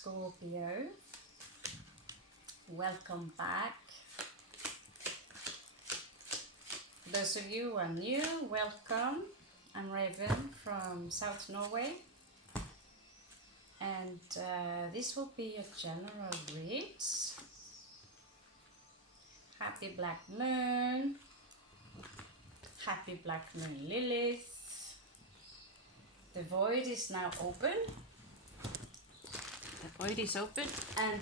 Scorpio. Welcome back. Those of you who are new, welcome. I'm Raven from South Norway, and this will be a general read. Happy Black Moon. Happy Black Moon Lilith. The void is now open. The void is open, and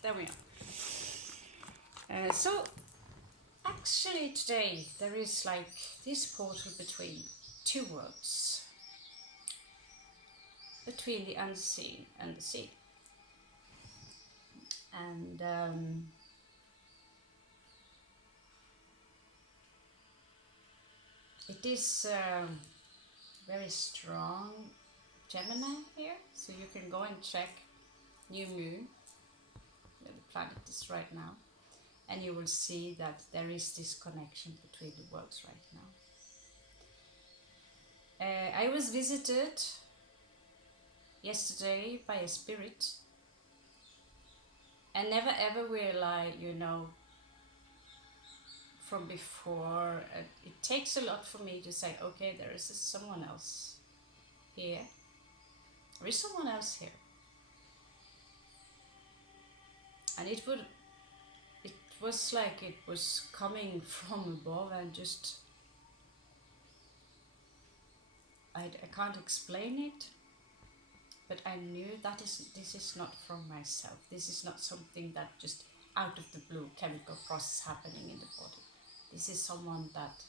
there we are. So actually today there is like this portal between two worlds, between the unseen and the seen, and it is very strong Gemini here, so you can go and check new moon where the planet is right now, and you will see that there is this connection between the worlds right now. I was visited yesterday by a spirit, and never ever will I, from before, it takes a lot for me to say, okay, there is someone else here. There is someone else here. And it was like it was coming from above, and just, I can't explain it, but I knew that this is not from myself. This is not something that just out of the blue chemical process happening in the body. This is someone that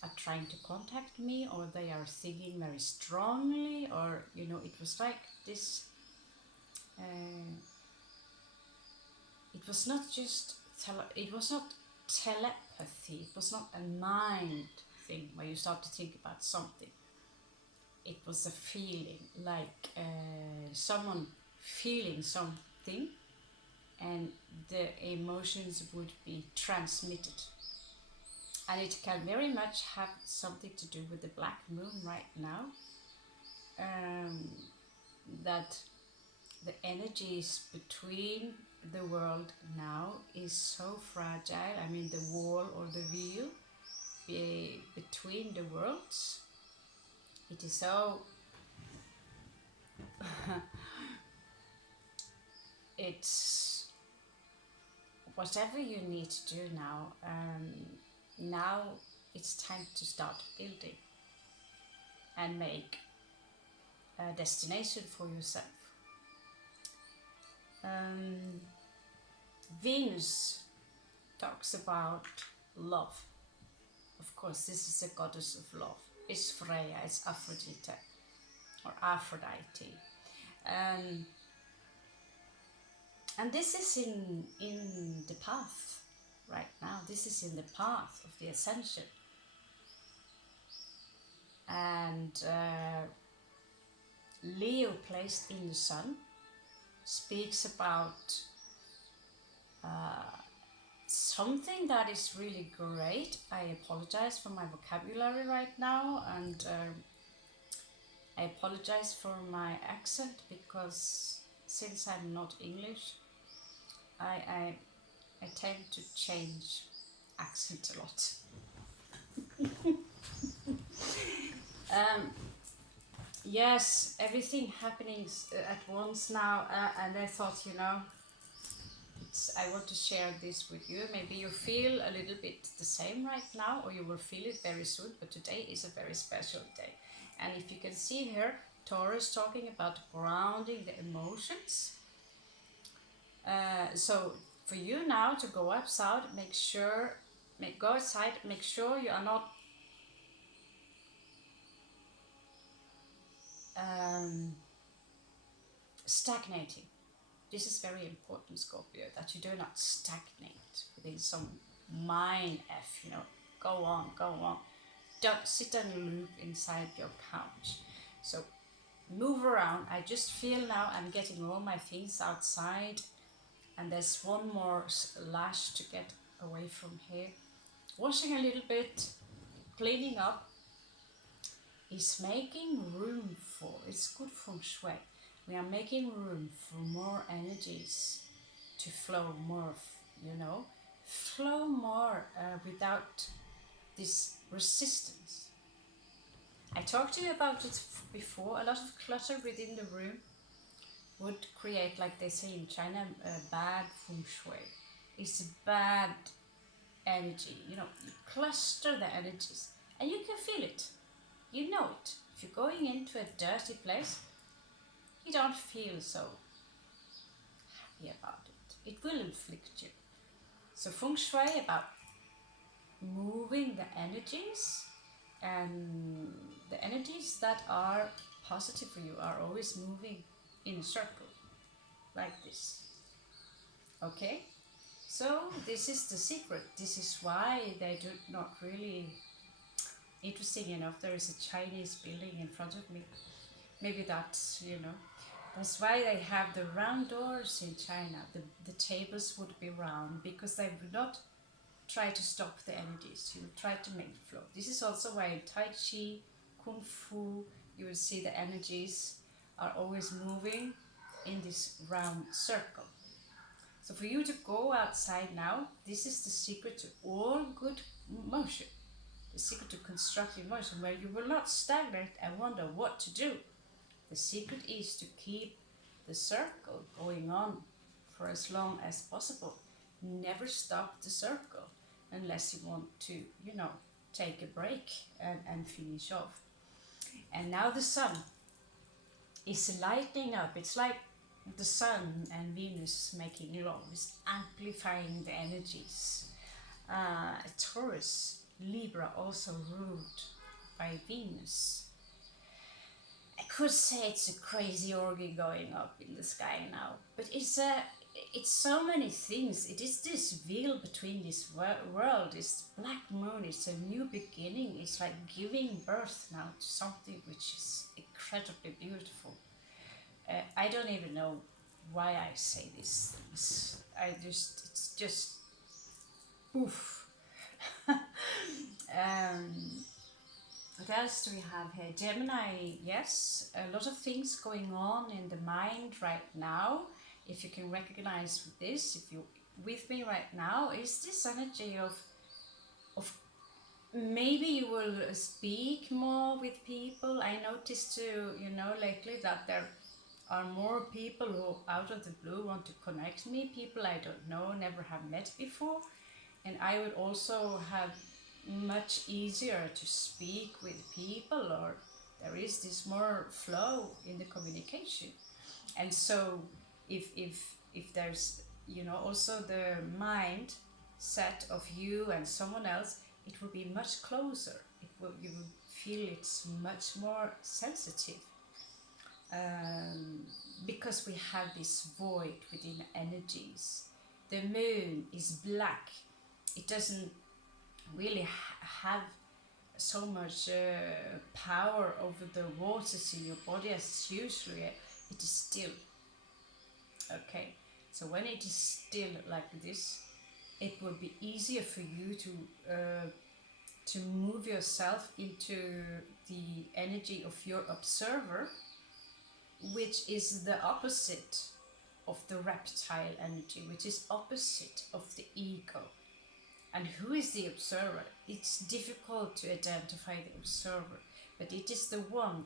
are trying to contact me, or they are thinking very strongly, or it was like this. It was not just it was not telepathy. It was not a mind thing where you start to think about something. It was a feeling, like someone feeling something, and the emotions would be transmitted. And it can very much have something to do with the black moon right now. That the energies between the world now is so fragile. I mean, the wall or the veil between the worlds, it is so it's whatever you need to do now. Now it's time to start building and make a destination for yourself. Venus talks about love. Of course, this is a goddess of love. It's Freya, it's Aphrodite, or Aphrodite. And this is in the path right now. This is in the path of the ascension. And Leo placed in the sun speaks about something that is really great. I apologize for my vocabulary right now, and I apologize for my accent, because since I'm not English, I tend to change accent a lot. Yes, everything happening at once now, and I thought, I want to share this with you. Maybe you feel a little bit the same right now, or you will feel it very soon, but today is a very special day. And if you can see here, Taurus talking about grounding the emotions. So for you now to go outside, go outside, make sure you are not stagnating. This is very important, Scorpio, that you do not stagnate within some mind go on. Don't sit and loop inside your couch. So move around. I just feel now I'm getting all my things outside, and there's one more lash to get away from here. Washing a little bit, cleaning up, is making room for, it's good feng shui. We are making room for more energies to flow more, flow more without this resistance. I talked to you about it before. A lot of clutter within the room would create, like they say in China, a bad feng shui. It's a bad energy. You cluster the energies and you can feel it. You know it. If you're going into a dirty place, you don't feel so happy about it. It will inflict you. So feng shui about moving the energies, and the energies that are positive for you are always moving in a circle like this. Okay, so this is the secret. This is why they do not really, interesting enough, there is a Chinese building in front of me. Maybe that's that's why they have the round doors in China. The tables would be round because they would not try to stop the energies. You would try to make it flow. This is also why in Tai Chi, Kung Fu, you will see the energies are always moving in this round circle. So for you to go outside now, this is the secret to all good motion. The secret to constructive motion, where you will not stagnate and wonder what to do. The secret is to keep the circle going on for as long as possible. Never stop the circle unless you want to, take a break and finish off. And now the sun is lighting up. It's like the sun and Venus making love, is amplifying the energies. Taurus, Libra, also ruled by Venus. I could say it's a crazy orgy going up in the sky now, but it's so many things. It is this veil between this world, this black moon. It's a new beginning. It's like giving birth now to something which is incredibly beautiful. I don't even know why I say these things. It's just poof. What else do we have here? Gemini, yes, a lot of things going on in the mind right now. If you can recognize this, if you're with me right now, is this energy of maybe you will speak more with people. I noticed too, lately that there are more people who out of the blue want to connect me, people I don't know, never have met before. And I would also have much easier to speak with people, or there is this more flow in the communication. And so if there's also the mind set of you and someone else, it will be much closer. You will feel it's much more sensitive, because we have this void within energies. The moon is black. It doesn't really have so much power over the waters in your body as usually. It is still. Okay, so when it is still like this, it will be easier for you to move yourself into the energy of your observer, which is the opposite of the reptile energy, which is opposite of the ego. And who is the observer? It's difficult to identify the observer, but it is the one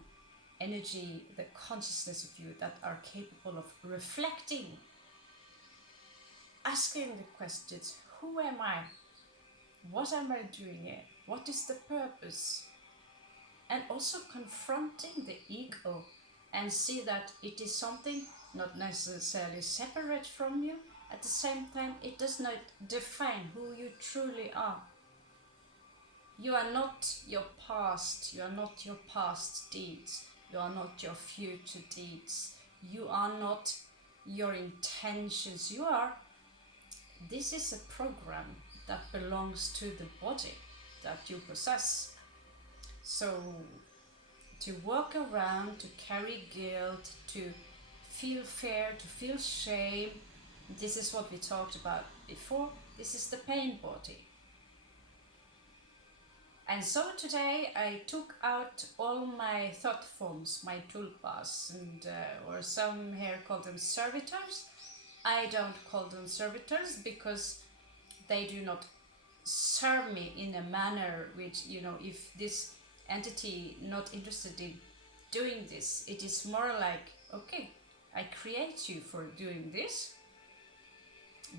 energy, the consciousness of you that are capable of reflecting, asking the questions, who am I? What am I doing here? What is the purpose? And also confronting the ego and see that it is something not necessarily separate from you. At the same time, it does not define who you truly are. You are not your past. You are not your past deeds. You are not your future deeds. You are not your intentions. This is a program that belongs to the body that you possess. So to walk around, to carry guilt, to feel fear, to feel shame, this is what we talked about before. This is the pain body. And so today I took out all my thought forms, my toolbars, and or some here call them servitors. I don't call them servitors because they do not serve me in a manner which, if this entity not interested in doing this, it is more like, okay, I create you for doing this,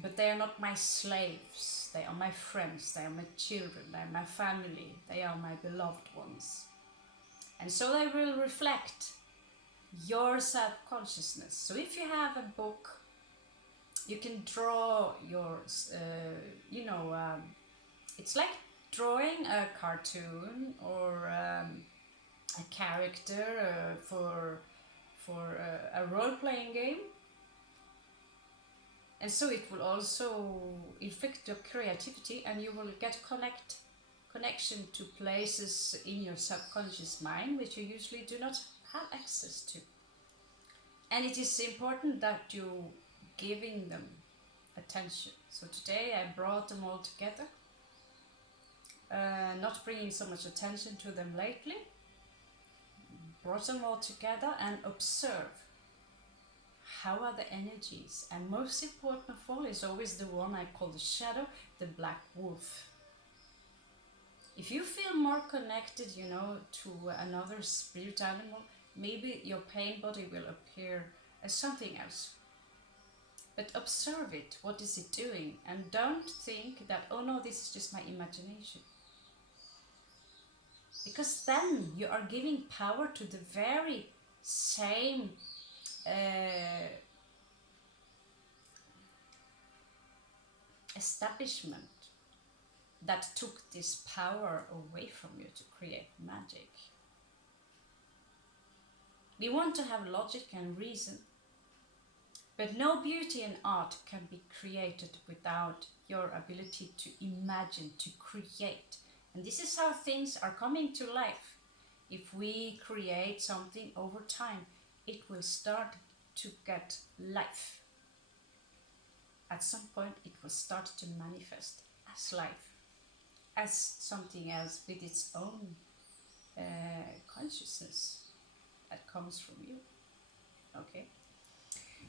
but they are not my slaves. They are my friends, they are my children, they are my family, they are my beloved ones. And so they will reflect your self-consciousness. So if you have a book, you can draw your, it's like drawing a cartoon or a character for a role-playing game. And so it will also inflict your creativity, and you will get connection to places in your subconscious mind which you usually do not have access to. And it is important that you giving them attention. So today I brought them all together, not bringing so much attention to them lately, brought them all together and observe how are the energies. And most important of all is always the one I call the shadow, the black wolf. If you feel more connected, to another spirit animal, maybe your pain body will appear as something else. But observe it, what is it doing? And don't think that, oh no, this is just my imagination. Because then you are giving power to the very same establishment that took this power away from you to create magic. We want to have logic and reason, but no beauty and art can be created without your ability to imagine, to create. And this is how things are coming to life. If we create something over time, it will start to get life. At some point, it will start to manifest as life, as something else with its own consciousness that comes from you. Okay?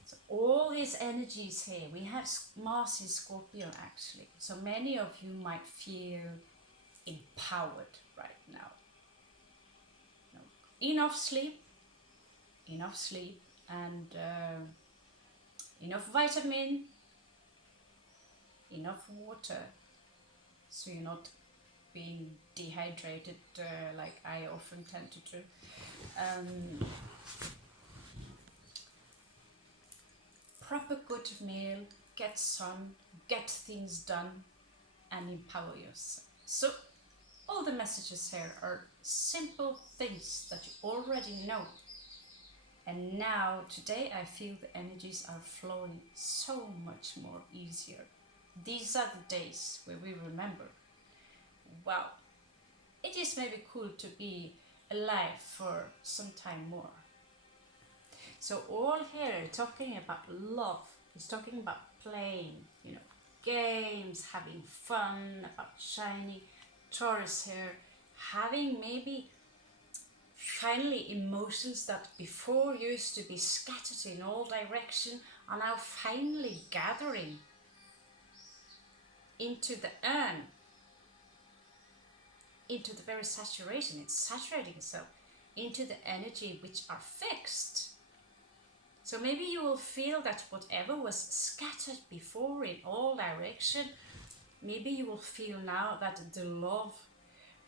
So all these energies here, we have Mars in Scorpio actually. So many of you might feel empowered right now. Enough sleep, and enough vitamin, enough water, so you're not being dehydrated like I often tend to do. Proper good meal, get sun, get things done, and empower yourself. So all the messages here are simple things that you already know. And now, today, I feel the energies are flowing so much more easier. These are the days where we remember, wow, it is maybe cool to be alive for some time more. So all here talking about love, is talking about playing, games, having fun, about shiny. Taurus here, having maybe finally emotions that before used to be scattered in all directions are now finally gathering into the urn, into the very saturation. It's saturating itself into the energy which are fixed. So maybe you will feel that whatever was scattered before in all direction, maybe you will feel now that the love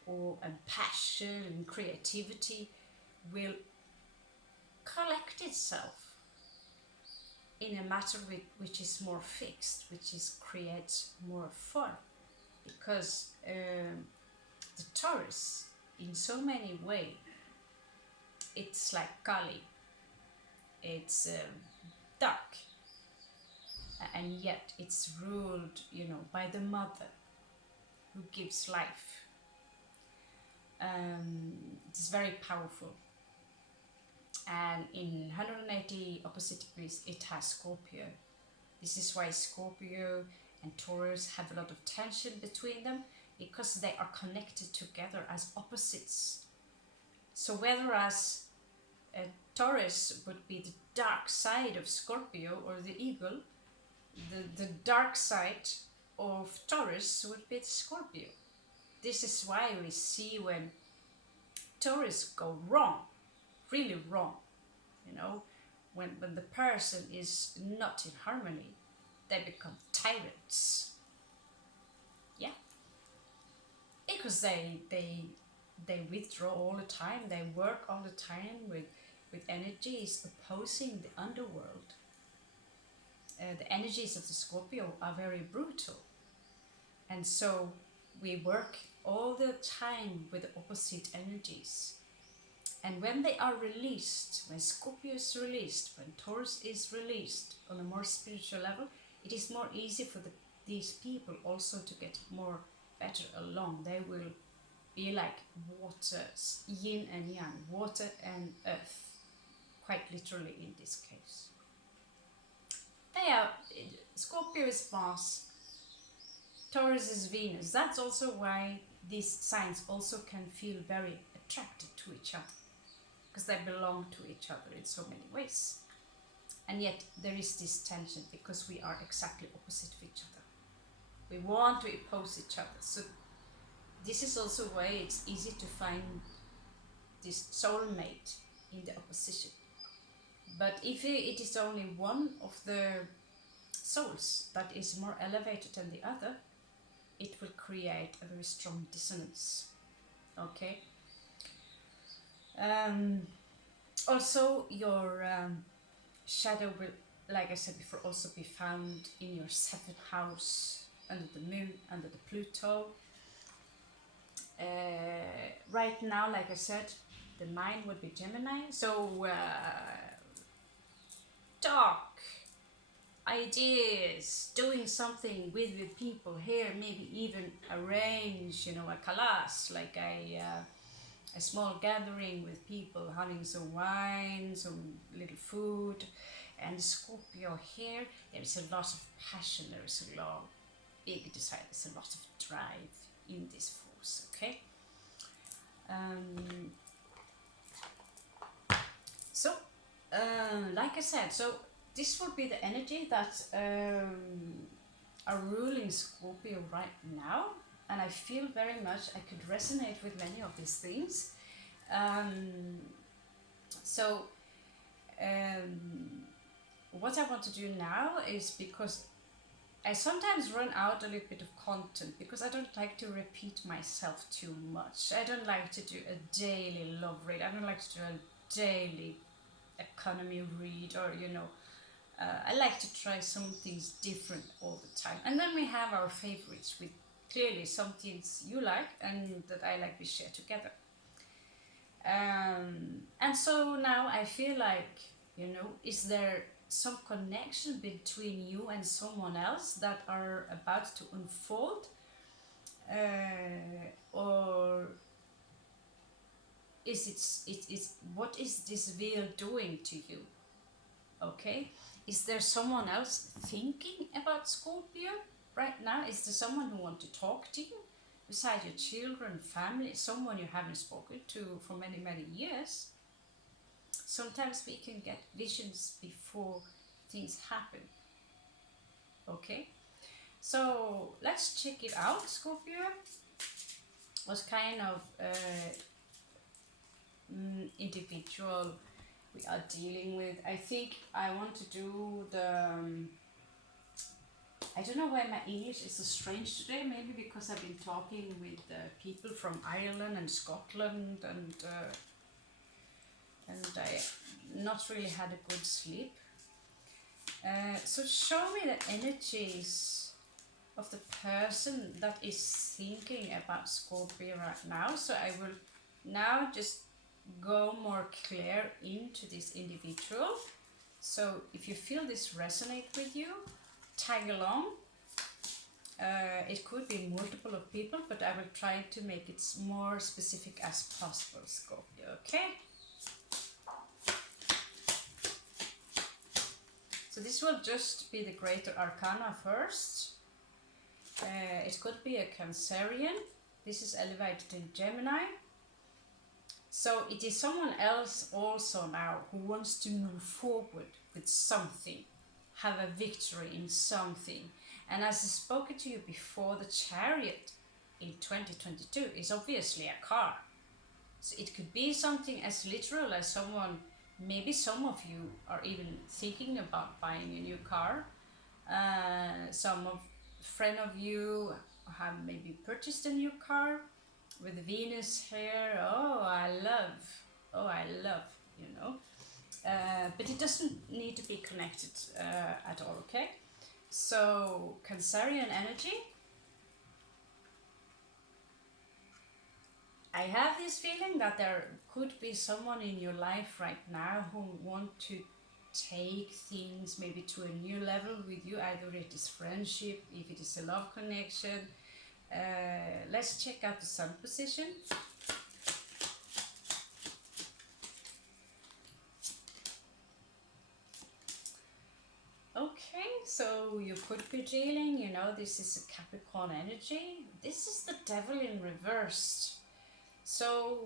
and passion and creativity will collect itself in a matter which is more fixed, which creates more fun. Because the Taurus, in so many ways, it's like Kali. It's dark, and yet it's ruled, by the mother who gives life. It's very powerful. And in 180 opposite degrees, it has Scorpio. This is why Scorpio and Taurus have a lot of tension between them, because they are connected together as opposites. So whereas Taurus would be the dark side of Scorpio or the eagle, the dark side of Taurus would be the Scorpio. This is why we see when Taurus go wrong, really wrong, you know, when the person is not in harmony, they become tyrants. Yeah, because they withdraw all the time, they work all the time with energies opposing the underworld. The energies of the Scorpio are very brutal, and so we work all the time with the opposite energies. And when they are released, when Scorpio is released, when Taurus is released on a more spiritual level, it is more easy for these people also to get more better along. They will be like waters, yin and yang, water and earth, quite literally in this case. Scorpio is Mars, Taurus is Venus. That's also why these signs also can feel very attracted to each other, because they belong to each other in so many ways. And yet there is this tension because we are exactly opposite of each other. We want to oppose each other. So this is also why it's easy to find this soulmate in the opposition. But if it is only one of the souls that is more elevated than the other, it will create a very strong dissonance. Okay. Also, your shadow will, like I said before, also be found in your 7th house, under the moon, under the Pluto. Right now, like I said, the mind would be Gemini. So talk, ideas, doing something with people here, maybe even arrange, a class, like a small gathering with people, having some wine, some little food. And Scorpio here, there is a lot of passion, there is a lot of big desire, there's a lot of drive in this force, okay? Like I said, so this will be the energy that are ruling Scorpio right now, and I feel very much I could resonate with many of these things. What I want to do now is, because I sometimes run out a little bit of content, because I don't like to repeat myself too much. I don't like to do a daily love read. I don't like to do a daily economy read, or I like to try some things different all the time. And then we have our favorites, with clearly some things you like and that I like, we share together. And so now I feel like, is there some connection between you and someone else that are about to unfold, or what is this wheel doing to you? Okay, is there someone else thinking about Scorpio right now? Is there someone who wants to talk to you, besides your children, family, someone you haven't spoken to for many years? Sometimes we can get visions before things happen. Okay, so let's check it out. Scorpio, what kind of individual we are dealing with. I think I want to do the I don't know why my English is so strange today. Maybe because I've been talking with people from Ireland and Scotland, and I not really had a good sleep. So show me the energies of the person that is thinking about Scorpio right now. So I will now just go more clear into this individual. So if you feel this resonate with you, tag along. It could be multiple of people, but I will try to make it more specific as possible, Scorpio, okay? So this will just be the Greater Arcana first. It could be a Cancerian. This is elevated in Gemini. So it is someone else also now who wants to move forward with something, have a victory in something. And as I spoke to you before, the Chariot in 2022 is obviously a car. So it could be something as literal as someone, maybe some of you are even thinking about buying a new car. Some of friend of you have maybe purchased a new car with Venus here. Oh, I love, you know. But it doesn't need to be connected at all, okay? So, Cancerian energy. I have this feeling that there could be someone in your life right now who want to take things maybe to a new level with you. Either it is friendship, if it is a love connection. Let's check out the sun position. Okay, so you could be dealing, you know, this is a Capricorn energy. This is the devil in reverse. So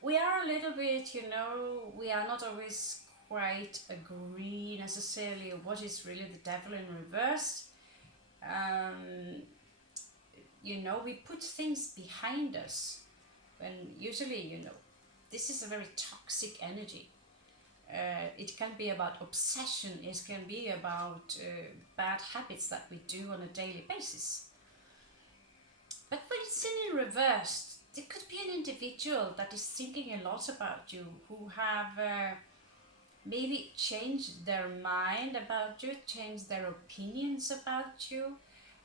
we are a little bit, you know, we are not always quite agree necessarily what is really the devil in reverse. You know, we put things behind us when usually, you know, this is a very toxic energy. It can be about obsession, it can be about bad habits that we do on a daily basis. But when it's in reverse, it could be an individual that is thinking a lot about you, who have maybe changed their mind about you, changed their opinions about you,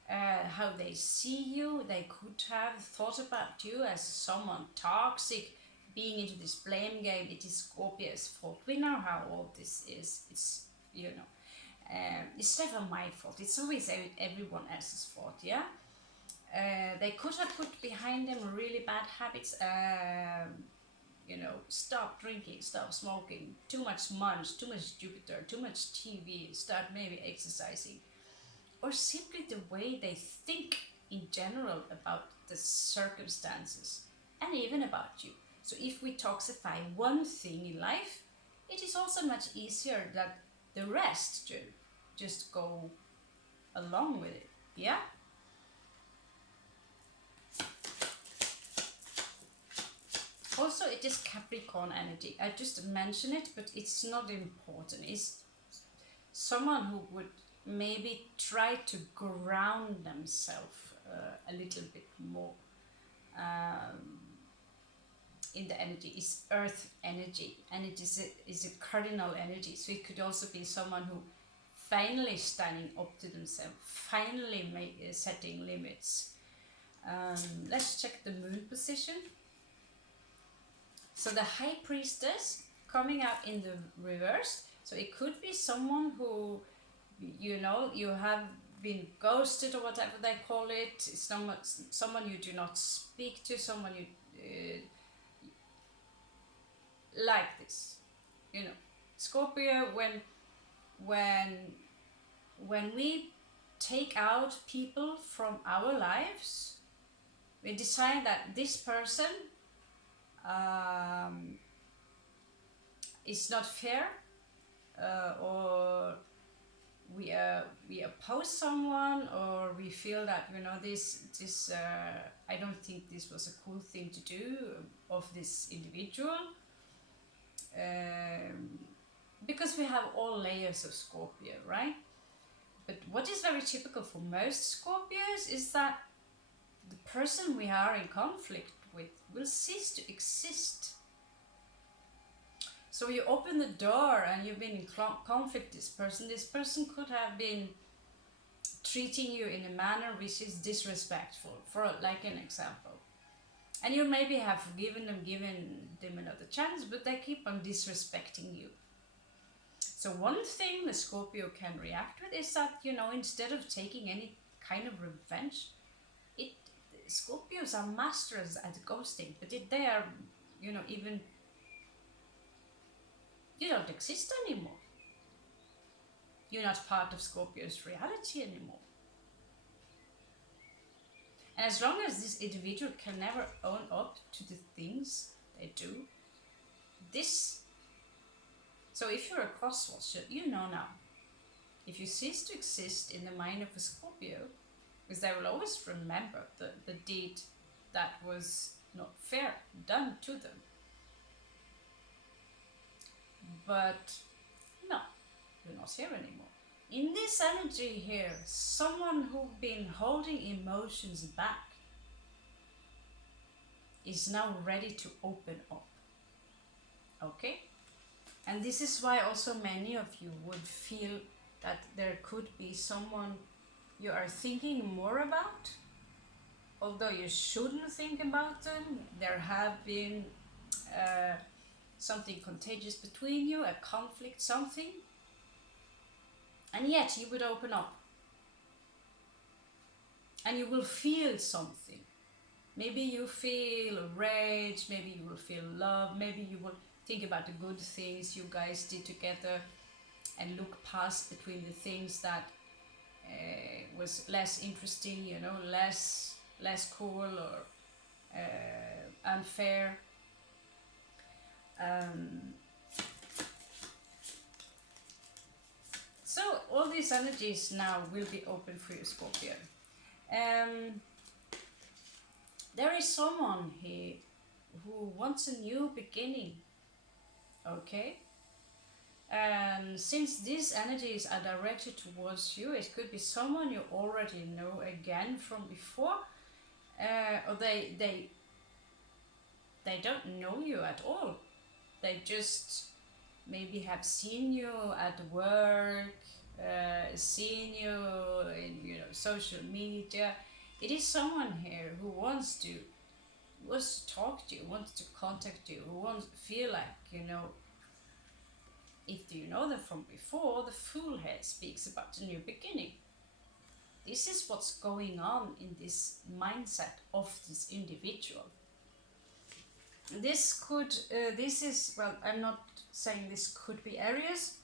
how they see you. They could have thought about you as someone toxic, being into this blame game. It is Scorpio's fault. We know how all this is. It's, you know, it's never my fault. It's always everyone else's fault, yeah? They could have put behind them really bad habits. You know, stop drinking, stop smoking, too much munch, too much Jupiter, too much TV, start maybe exercising. Or simply the way they think in general about the circumstances and even about you. So if we toxify one thing in life, it is also much easier that the rest just go along with it, yeah? Also, it is Capricorn energy. I just mention it, but it's not important. It's someone who would maybe try to ground themselves a little bit more in the energy. Is earth energy, and it is a cardinal energy. So it could also be someone who finally standing up to themselves, finally setting limits. Let's check the moon position. So the High Priestess coming out in the reverse. So it could be someone who, you know, you have been ghosted or whatever they call it. It's someone you do not speak to, someone you like this. You know, Scorpio, when we take out people from our lives, we decide that this person is not fair, or we oppose someone, or we feel that, you know, this I don't think this was a cool thing to do of this individual, because we have all layers of Scorpio, right? But what is very typical for most Scorpios is that the person we are in conflict with will cease to exist. So you open the door and you've been in conflict with this person could have been treating you in a manner which is disrespectful, for like an example. And you maybe have given them another chance, but they keep on disrespecting you. So one thing the Scorpio can react with is that, you know, instead of taking any kind of revenge, Scorpios are masters at ghosting, but they are, you know, even, you don't exist anymore. You're not part of Scorpio's reality anymore. And as long as this individual can never own up to the things they do, this. So if you're a cross-watcher, you know now. If you cease to exist in the mind of a Scorpio, because they will always remember the deed that was not fair done to them. But no, you're not here anymore. In this energy here, someone who's been holding emotions back is now ready to open up. Okay? And this is why also many of you would feel that there could be someone you are thinking more about. Although you shouldn't think about them, there have been something contagious between you, a conflict, something. And yet you would open up. And you will feel something. Maybe you feel rage, maybe you will feel love, maybe you will think about the good things you guys did together and look past between the things that was less interesting, you know, less cool or unfair. So all these energies now will be open for you, Scorpio. There is someone here who wants a new beginning. Okay? And since these energies are directed towards you, it could be someone you already know again from before, or they don't know you at all. They just maybe have seen you at work, seen you in social media. It is someone here who wants to talk to you, wants to contact you, who wants to feel like, if you know them from before, the Fool head speaks about a new beginning. This is what's going on in this mindset of this individual. This is, well, I'm not saying this could be Aries,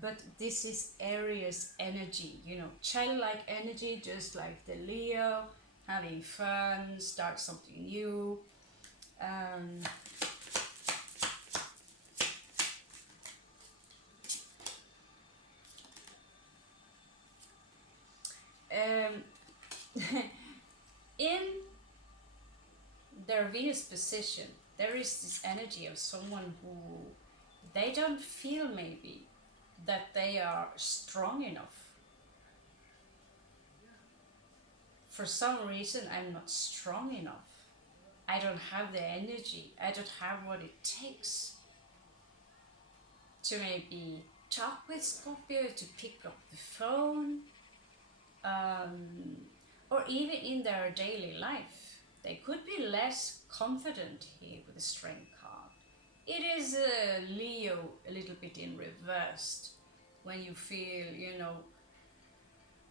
but this is Aries energy, childlike energy, just like the Leo, having fun, start something new. In their Venus position, there is this energy of someone who they don't feel maybe that they are strong enough. For some reason, I'm not strong enough. I don't have the energy. I don't have what it takes to maybe talk with Scorpio, to pick up the phone, or even in their daily life. They could be less confident here with the Strength card. It is Leo a little bit in reversed, when you feel,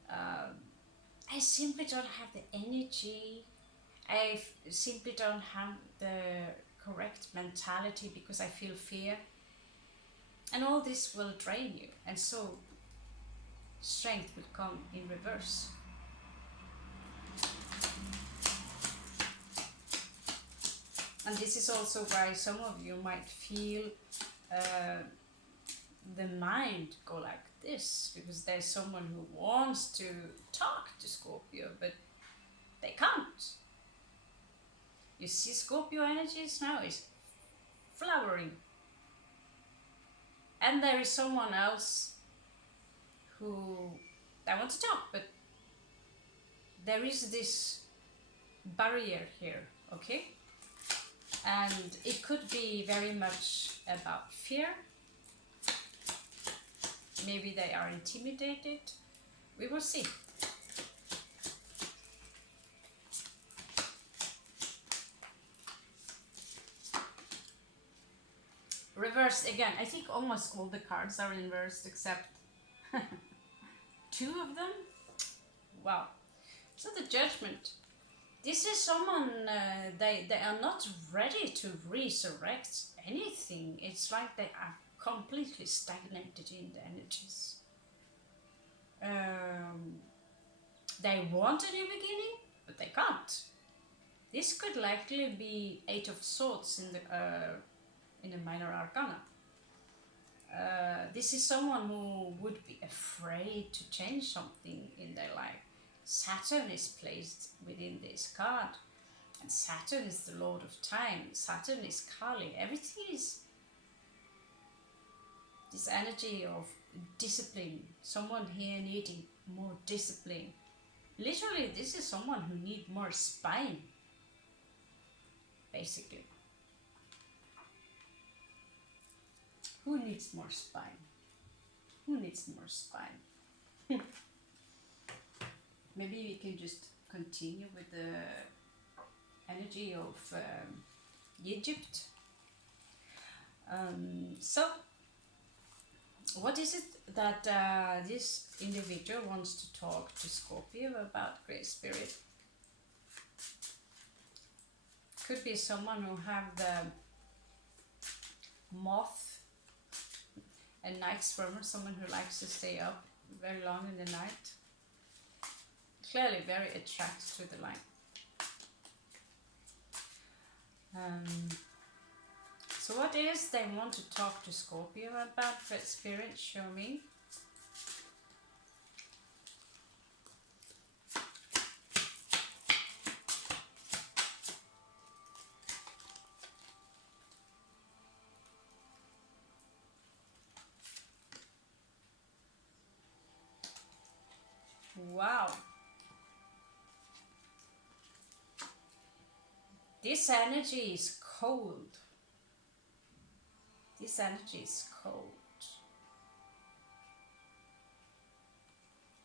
I simply don't have the energy. I simply don't have the correct mentality because I feel fear. And all this will drain you. And so Strength will come in reverse. And this is also why some of you might feel the mind go like this, because there's someone who wants to talk to Scorpio, but they can't. You see, Scorpio energies now is flowering. And there is someone else who I want to talk, but there is this barrier here, okay? And it could be very much about fear. Maybe they are intimidated. We will see. Reversed again. I think almost all the cards are inversed except 2 of them. Wow. So the Judgment. This is someone, they are not ready to resurrect anything. It's like they are completely stagnated in the energies. They want a new beginning, but they can't. This could likely be Eight of Swords in the Minor Arcana. This is someone who would be afraid to change something in their life. Saturn is placed within this card, and Saturn is the Lord of Time. Saturn is Kali. Everything is this energy of discipline. Someone here needing more discipline. Literally, this is someone who needs more spine, basically. Who needs more spine? Who needs more spine? Maybe we can just continue with the energy of Egypt. So, what is it that this individual wants to talk to Scorpio about, Great Spirit? Could be someone who have the moth and night swimmer, someone who likes to stay up very long in the night. Clearly very attracted to the light. So what is they want to talk to Scorpio about? Great Spirit, show me. Wow. This energy is cold. This energy is cold.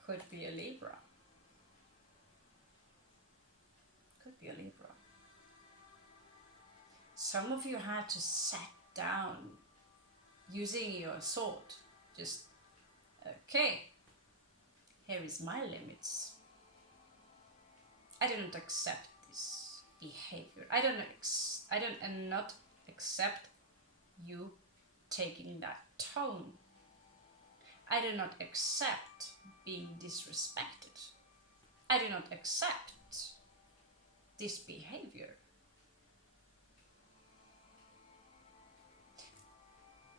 Could be a Libra. Could be a Libra. Some of you had to sit down using your sword. Just, okay, here is my limits. I don't accept this behavior. I don't not accept you taking that tone. I do not accept being disrespected. I do not accept this behavior.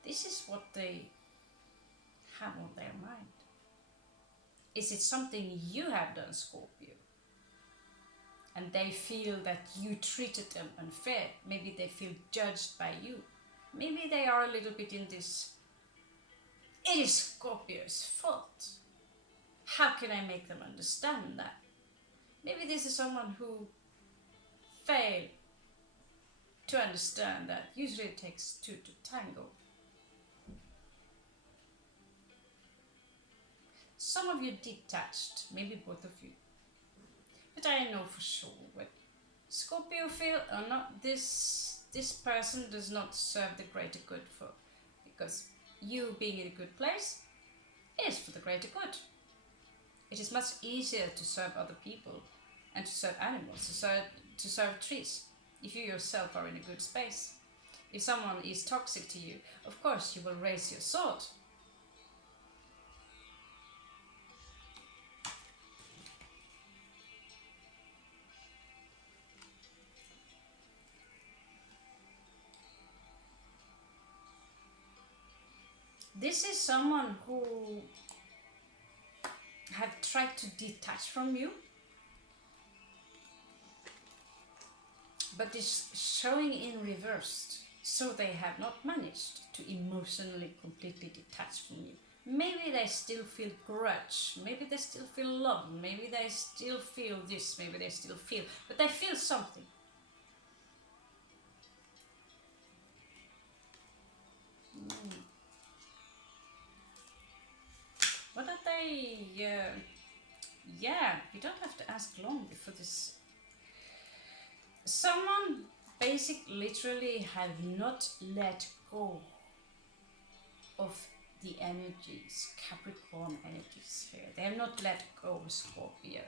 This is what they have on their mind. Is it something you have done, Scorpio? And they feel that you treated them unfair. Maybe they feel judged by you. Maybe they are a little bit in this, it is Scorpio's fault. How can I make them understand that? Maybe this is someone who failed to understand that usually it takes two to tango. Some of you detached, maybe both of you. But I know for sure what Scorpio feel or not, this person does not serve the greater good for, because you being in a good place is for the greater good. It is much easier to serve other people and to serve animals, to serve trees, if you yourself are in a good space. If someone is toxic to you, of course you will raise your sword. This is someone who have tried to detach from you, but is showing in reversed. So they have not managed to emotionally completely detach from you. Maybe they still feel grudge, maybe they still feel love, maybe they still feel this, maybe they still feel, but they feel something. What are they? Yeah, you don't have to ask long for this. Someone literally have not let go of the energies, Capricorn energies here. They have not let go of Scorpio.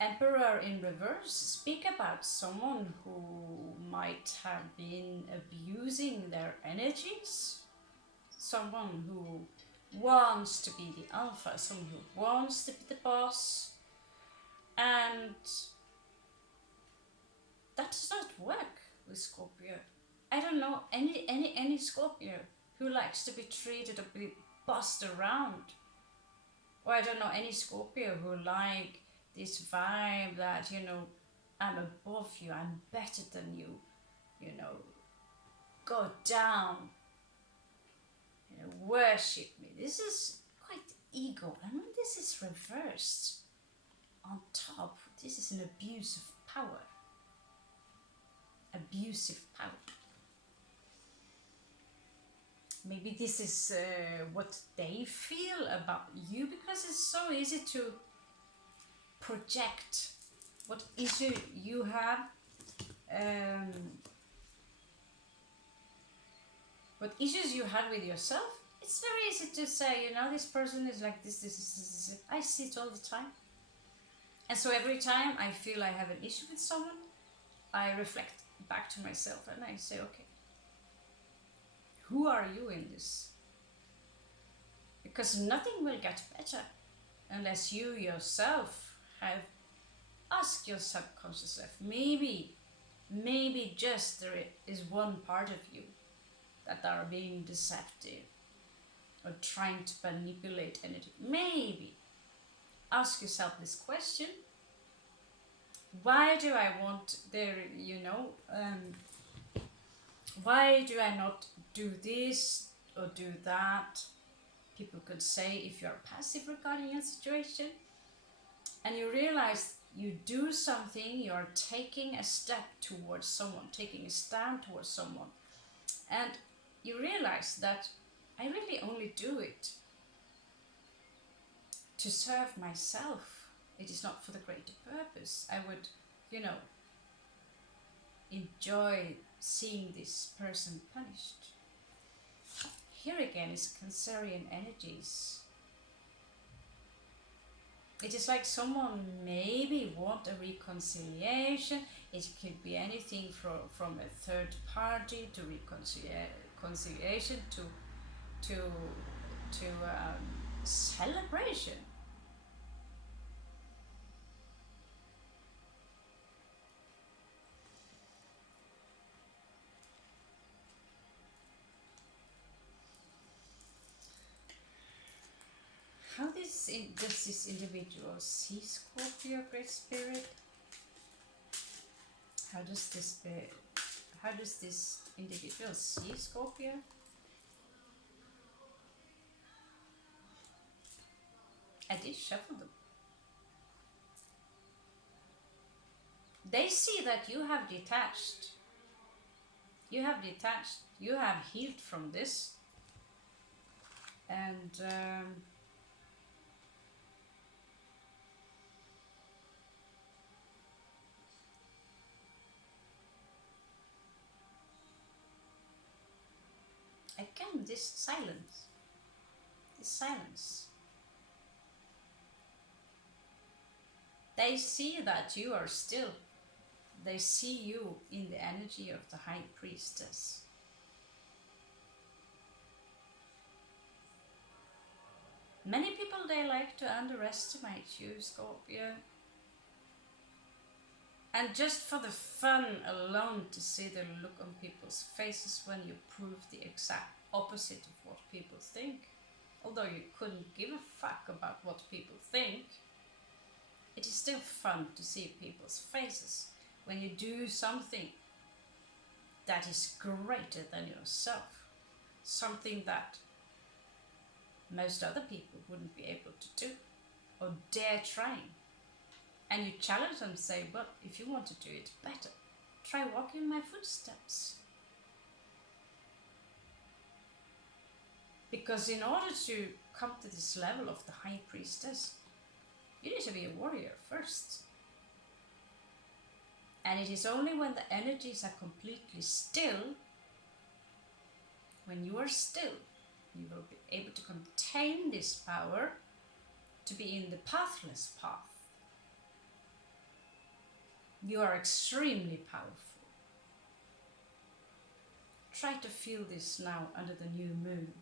Emperor in reverse speak about someone who might have been abusing their energies. someone who wants to be the alpha, someone who wants to be the boss, and that does not work with Scorpio. I don't know any Scorpio who likes to be treated or be bossed around. Or I don't know any Scorpio who like this vibe that, I'm above you, I'm better than you, go down, worship me. This is quite ego. And when this is reversed on top, this is an abuse of power. Abusive power. Maybe this is what they feel about you, because it's so easy to project what issue you have, what issues you had with yourself. It's very easy to say, this person is like this. I see it all the time. And so every time I feel I have an issue with someone, I reflect back to myself and I say, okay, who are you in this? Because nothing will get better unless you yourself have asked your subconscious self, maybe just there is one part of you that are being deceptive or trying to manipulate energy. Maybe ask yourself this question: why do I want there, why do I not do this or do that? People could say, if you are passive regarding a situation and you realize you do something, you are taking a step towards someone, taking a stand towards someone, and you realize that I really only do it to serve myself. It is not for the greater purpose. I would, enjoy seeing this person punished. Here again is Cancerian energies. It is like someone maybe want a reconciliation. It could be anything from a third party to reconciliation to celebration. How does this individual see Scorpio, Great Spirit? How does this individual see Scorpio? I did shuffle them. They see that you have detached. You have detached. You have healed from this. And again, this silence. They see that you are still. They see you in the energy of the High Priestess. Many people, they like to underestimate you, Scorpio. And just for the fun alone, to see the look on people's faces when you prove the exact opposite of what people think. Although you couldn't give a fuck about what people think, it is still fun to see people's faces when you do something that is greater than yourself. Something that most other people wouldn't be able to do or dare trying. And you challenge them, say, well, if you want to do it better, try walking in my footsteps. Because in order to come to this level of the High Priestess, you need to be a warrior first. And it is only when the energies are completely still, when you are still, you will be able to contain this power to be in the pathless path. You are extremely powerful. Try to feel this now under the new moon.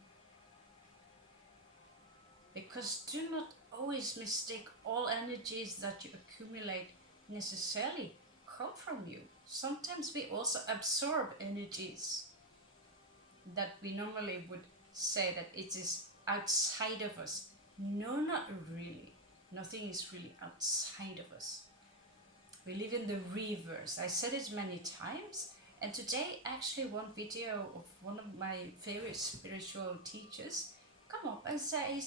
Because do not always mistake all energies that you accumulate necessarily come from you. Sometimes we also absorb energies that we normally would say that it is outside of us. No, not really. Nothing is really outside of us. We live in the reverse. I said it many times, and today actually one video of one of my favorite spiritual teachers come up and say,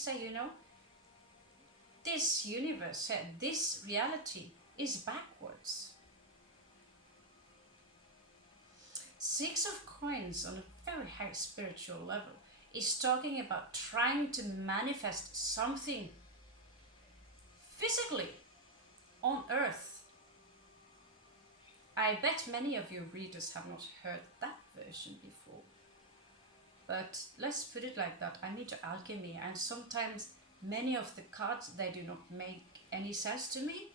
this universe, this reality is backwards. Six of Coins on a very high spiritual level is talking about trying to manifest something physically on earth. I bet many of your readers have not heard that version before. But let's put it like that. I'm into alchemy, and sometimes many of the cards, they do not make any sense to me.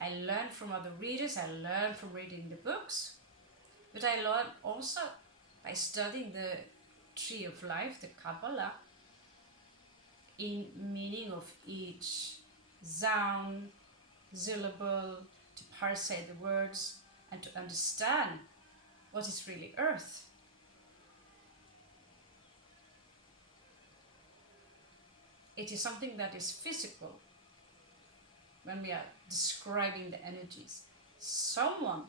I learn from other readers, I learn from reading the books, but I learn also by studying the Tree of Life, the Kabbalah, in meaning of each sound, syllable, to parse the words, and to understand what is really earth. It is something that is physical when we are describing the energies. Someone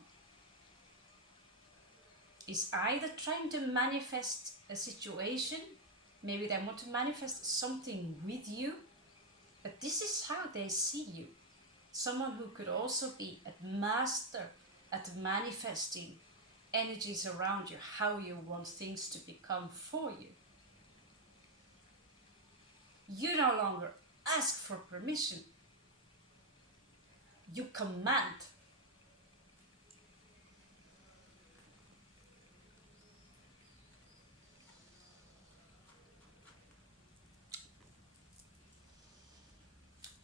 is either trying to manifest a situation, maybe they want to manifest something with you, but this is how they see you. Someone who could also be a master at manifesting energies around you, how you want things to become for you. You no longer ask for permission. You command.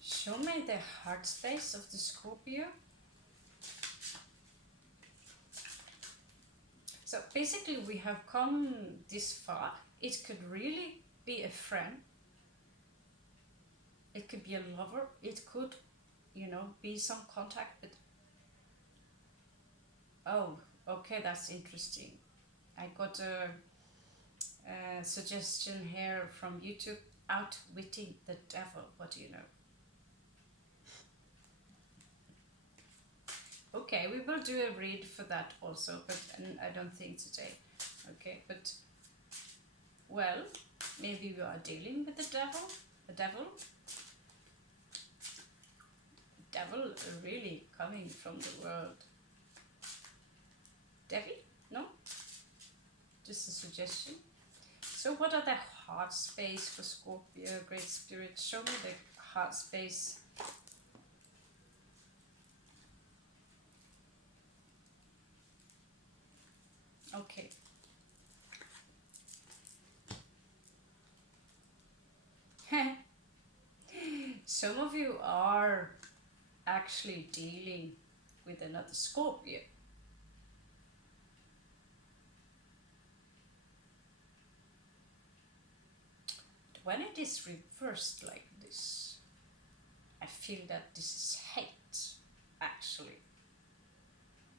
Show me the heart space of the Scorpio. So basically we have come this far. It could really be a friend. It could be a lover. It could, be some contact. But oh, okay, that's interesting. I got a suggestion here from YouTube. Outwitting the devil. What do you know? Okay, we will do a read for that also, but I don't think today. Okay, but well, maybe we are dealing with the devil. The devil really coming from the world. Devi? No? Just a suggestion. So what are the heart space for Scorpio? Great Spirit, show me the heart space. Okay. Some of you are actually dealing with another Scorpio. But when it is reversed like this, I feel that this is hate, actually.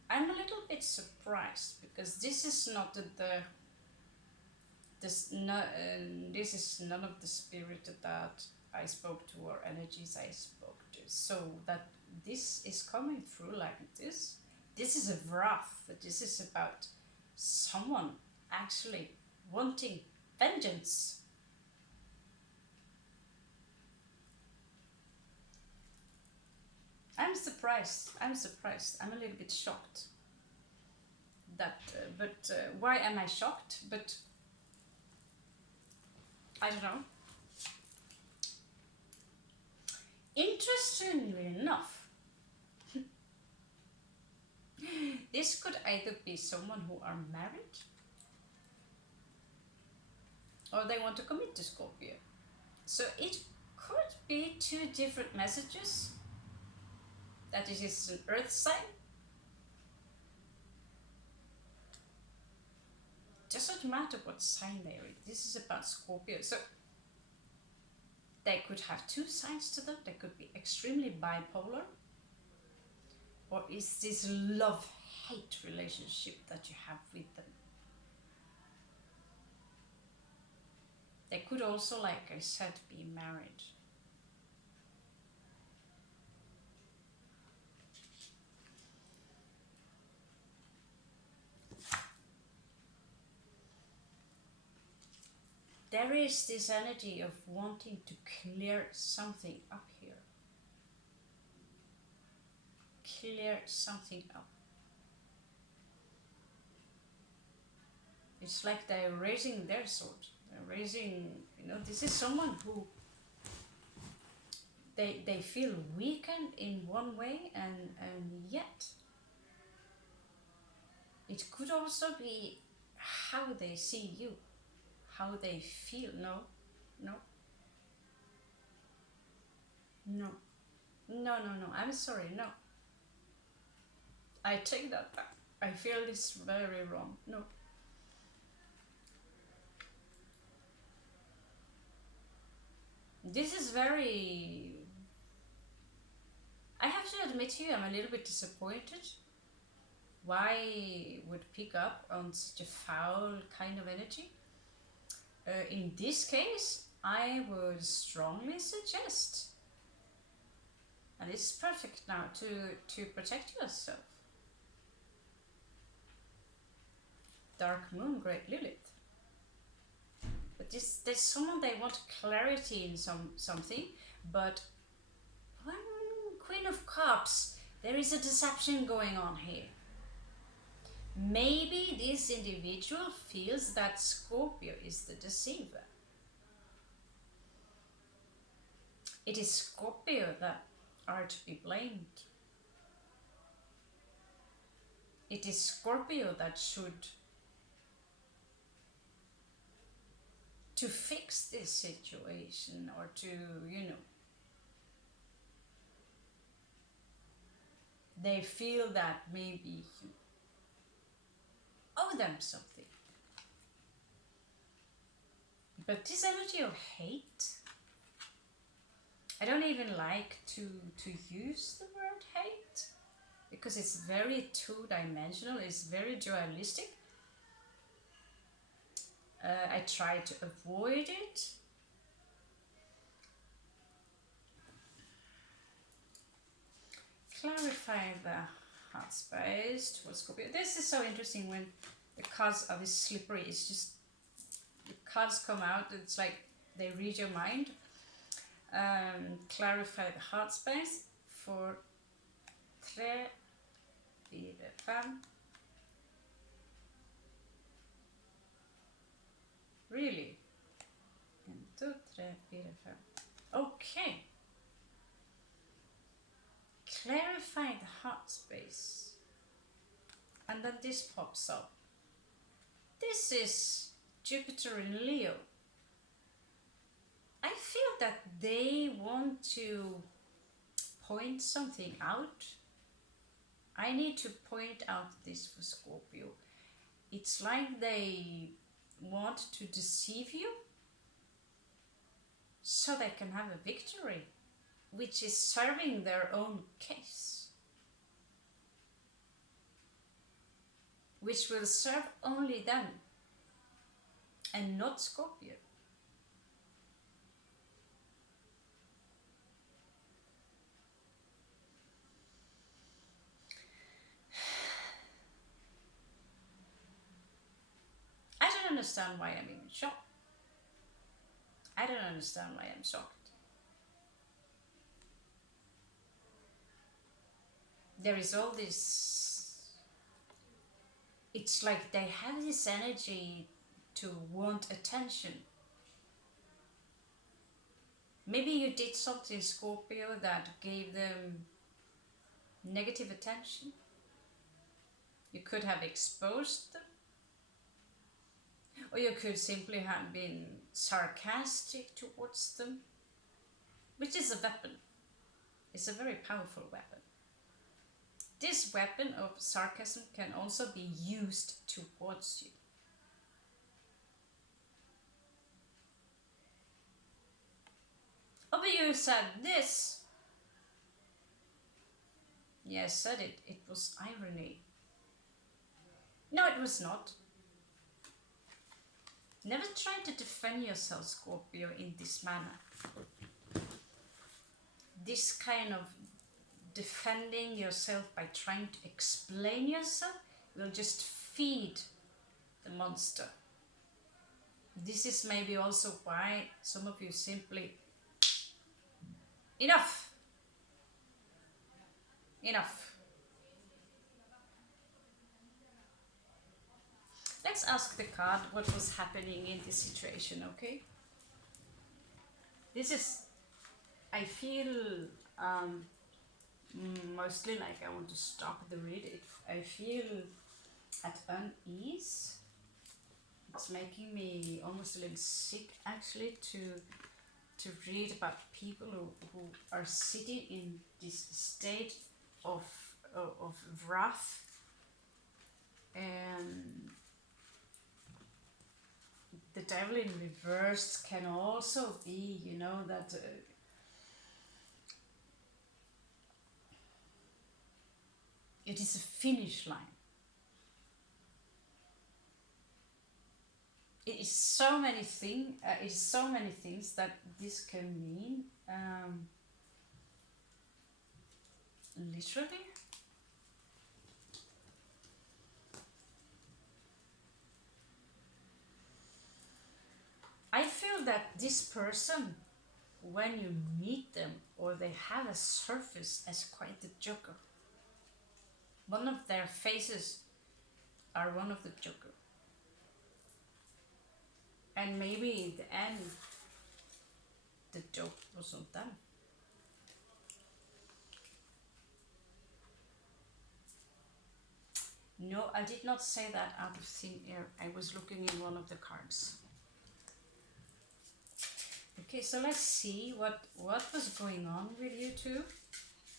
I'm a little bit surprised because this is not this is none of the spirit that I spoke to or energies I spoke to. So that this is coming through like this. This is a wrath. This is about someone actually wanting vengeance. I'm surprised. I'm a little bit shocked. But why am I shocked? But I don't know. Interestingly enough, this could either be someone who are married or they want to commit to Scorpio. So it could be two different messages. That it is an earth sign. Doesn't matter what sign they are in. This is about Scorpio. So They could have two sides to them. They could be extremely bipolar. Or is this love-hate relationship that you have with them? They could also, like I said, be married. There is this energy of wanting to clear something up here. Clear something up. It's like they're raising their sword. They're raising, this is someone who they feel weakened in one way, and yet it could also be how they see you, how they feel. No, I'm sorry, no. I take that back. I feel this very wrong. No. This is very... I have to admit to you, I'm a little bit disappointed. Why would pick up on such a foul kind of energy? In this case, I would strongly suggest, and it's perfect now, to protect yourself. Dark Moon, Great Lilith. But there's someone, they want clarity in something, but Queen of Cups, there is a deception going on here. Maybe this individual feels that Scorpio is the deceiver. It is Scorpio that are to be blamed. It is Scorpio that should to fix this situation, or to, they feel that maybe you owe them something. But this energy of hate, I don't even like to use the word hate, because it's very two-dimensional, it's very dualistic. I try to avoid it. Clarify the heart space towards Scorpio. This is so interesting when the cards are this slippery. It's just, the cards come out, it's like they read your mind. Clarify the heart space for 3, 4, 5. Really? 1, 2, 3, 4, 5. Okay. Clarify the heart space. And then this pops up. This is Jupiter in Leo. I feel that they want to point something out. I need to point out this for Scorpio. It's like they want to deceive you so they can have a victory, which is serving their own case, which will serve only them and not Scorpio. I don't understand why I'm even shocked. I don't understand why I'm shocked. There is all this, it's like they have this energy to want attention. Maybe you did something, Scorpio, that gave them negative attention. You could have exposed them. Or you could simply have been sarcastic towards them, which is a weapon. It's a very powerful weapon. This weapon of sarcasm can also be used towards you. Oh, but you said this. Yes, said it. It was irony. No, it was not. Never try to defend yourself, Scorpio, in this manner. This kind of defending yourself by trying to explain yourself will just feed the monster. This is maybe also why some of you simply enough. Let's ask the card what was happening in this situation, okay? This is, I feel mostly like I want to stop the read. I feel at unease. It's making me almost a little sick actually to read about people who are sitting in this state of wrath. And the devil in reverse can also be, you know, that it is a finish line. It is so many things that this can mean. Literally. I feel that this person, when you meet them or they have a surface as quite the joker, one of their faces are one of the joker. And maybe in the end, the joke wasn't done. No, I did not say that out of thin air. I was looking in one of the cards. Okay, so let's see what was going on with you two.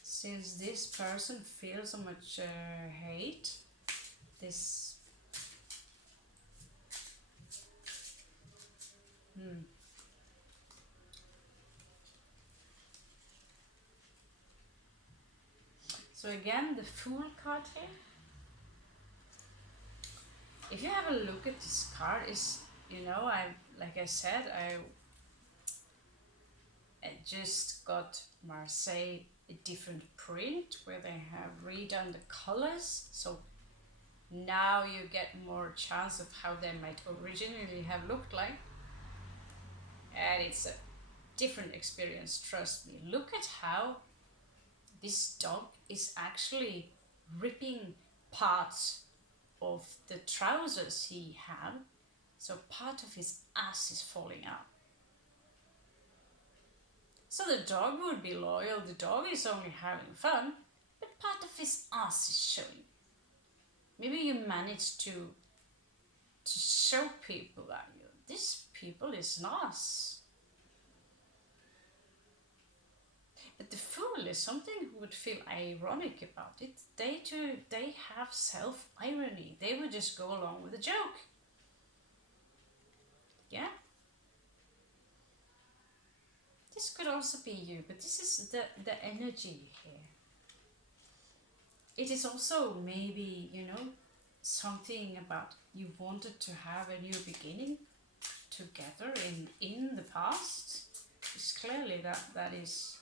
Since this person feels so much hate, this... So again, the Fool card here. If you have a look at this card, is, you know, like I said, I just got Marseille a different print where they have redone the colors. So now you get more chance of how they might originally have looked like. And it's a different experience, trust me. Look at how this dog is actually ripping parts of the trousers he had. So part of his ass is falling out. So the dog would be loyal, the dog is only having fun, but part of his ass is showing. Maybe you managed to show people that this people is nice. But the Fool is something who would feel ironic about it. They have self-irony. They would just go along with the joke. Yeah? This could also be you, but this is the energy here. It is also maybe, you know, something about you wanted to have a new beginning together in the past. It's clearly that is...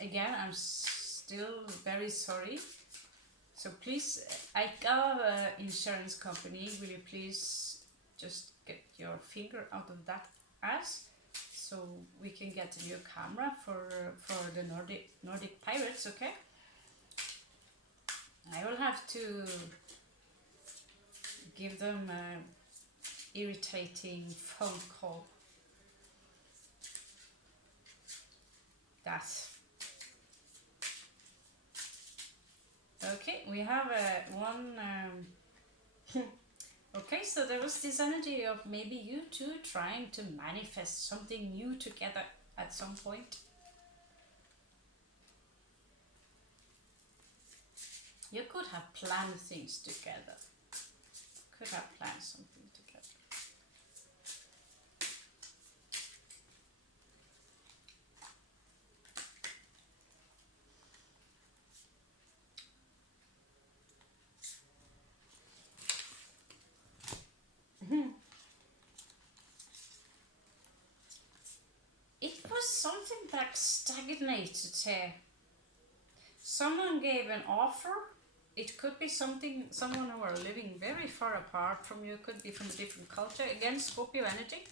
Again, I'm still very sorry. So please, I got an insurance company. Will you please just get your finger out of that ass so we can get a new camera for the Nordic pirates, okay? I will have to give them an irritating phone call. That's... Okay, we have one... Okay, so there was this energy of maybe you two trying to manifest something new together at some point. You could have planned things together. Could have planned something together. something like stagnated here. Someone gave an offer. It could be someone who are living very far apart from you, could be from a different culture. Again, Scorpio energy.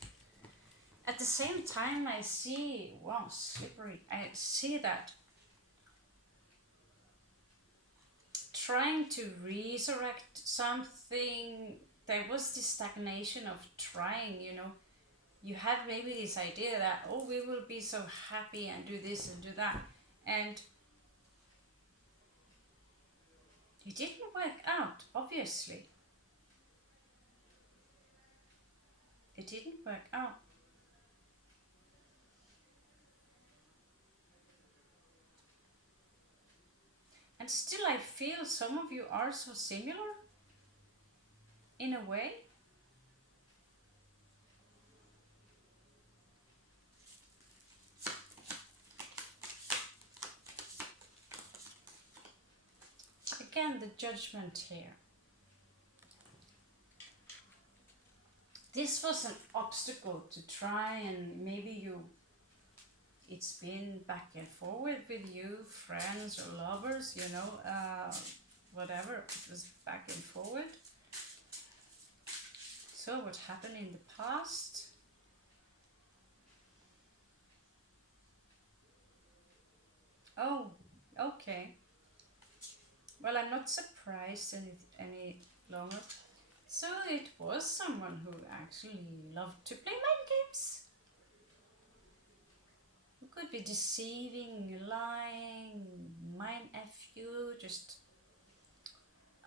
At the same time, I see, wow, slippery. I see that trying to resurrect something, there was this stagnation of trying, you know. You had maybe this idea that, oh, we will be so happy and do this and do that. And it didn't work out, obviously. It didn't work out. And still I feel some of you are so similar, in a way. Again, the Judgment here. This was an obstacle to try, and maybe it's been back and forward with you, friends or lovers, you know, whatever, it was back and forward. So what happened in the past? Oh, okay. Well, I'm not surprised any longer. So it was someone who actually loved to play mind games. Who could be deceiving, lying, mind F you, just...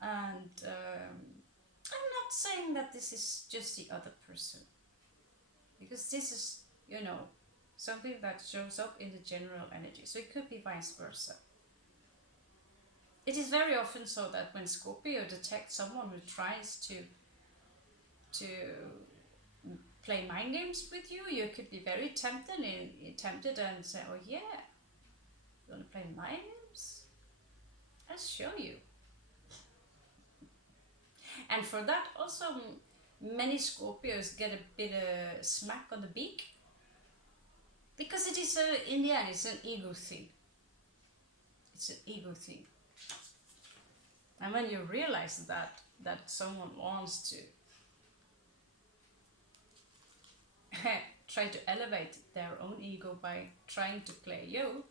And I'm not saying that this is just the other person. Because this is, you know, something that shows up in the general energy. So it could be vice versa. It is very often so that when Scorpio detects someone who tries to play mind games with you, you could be very tempted and say, oh yeah, you want to play mind games? I'll show you. And for that also, many Scorpios get a bit of smack on the beak. Because it is, in the end, it's an ego thing. It's an ego thing. And when you realize that someone wants to try to elevate their own ego by trying to play you,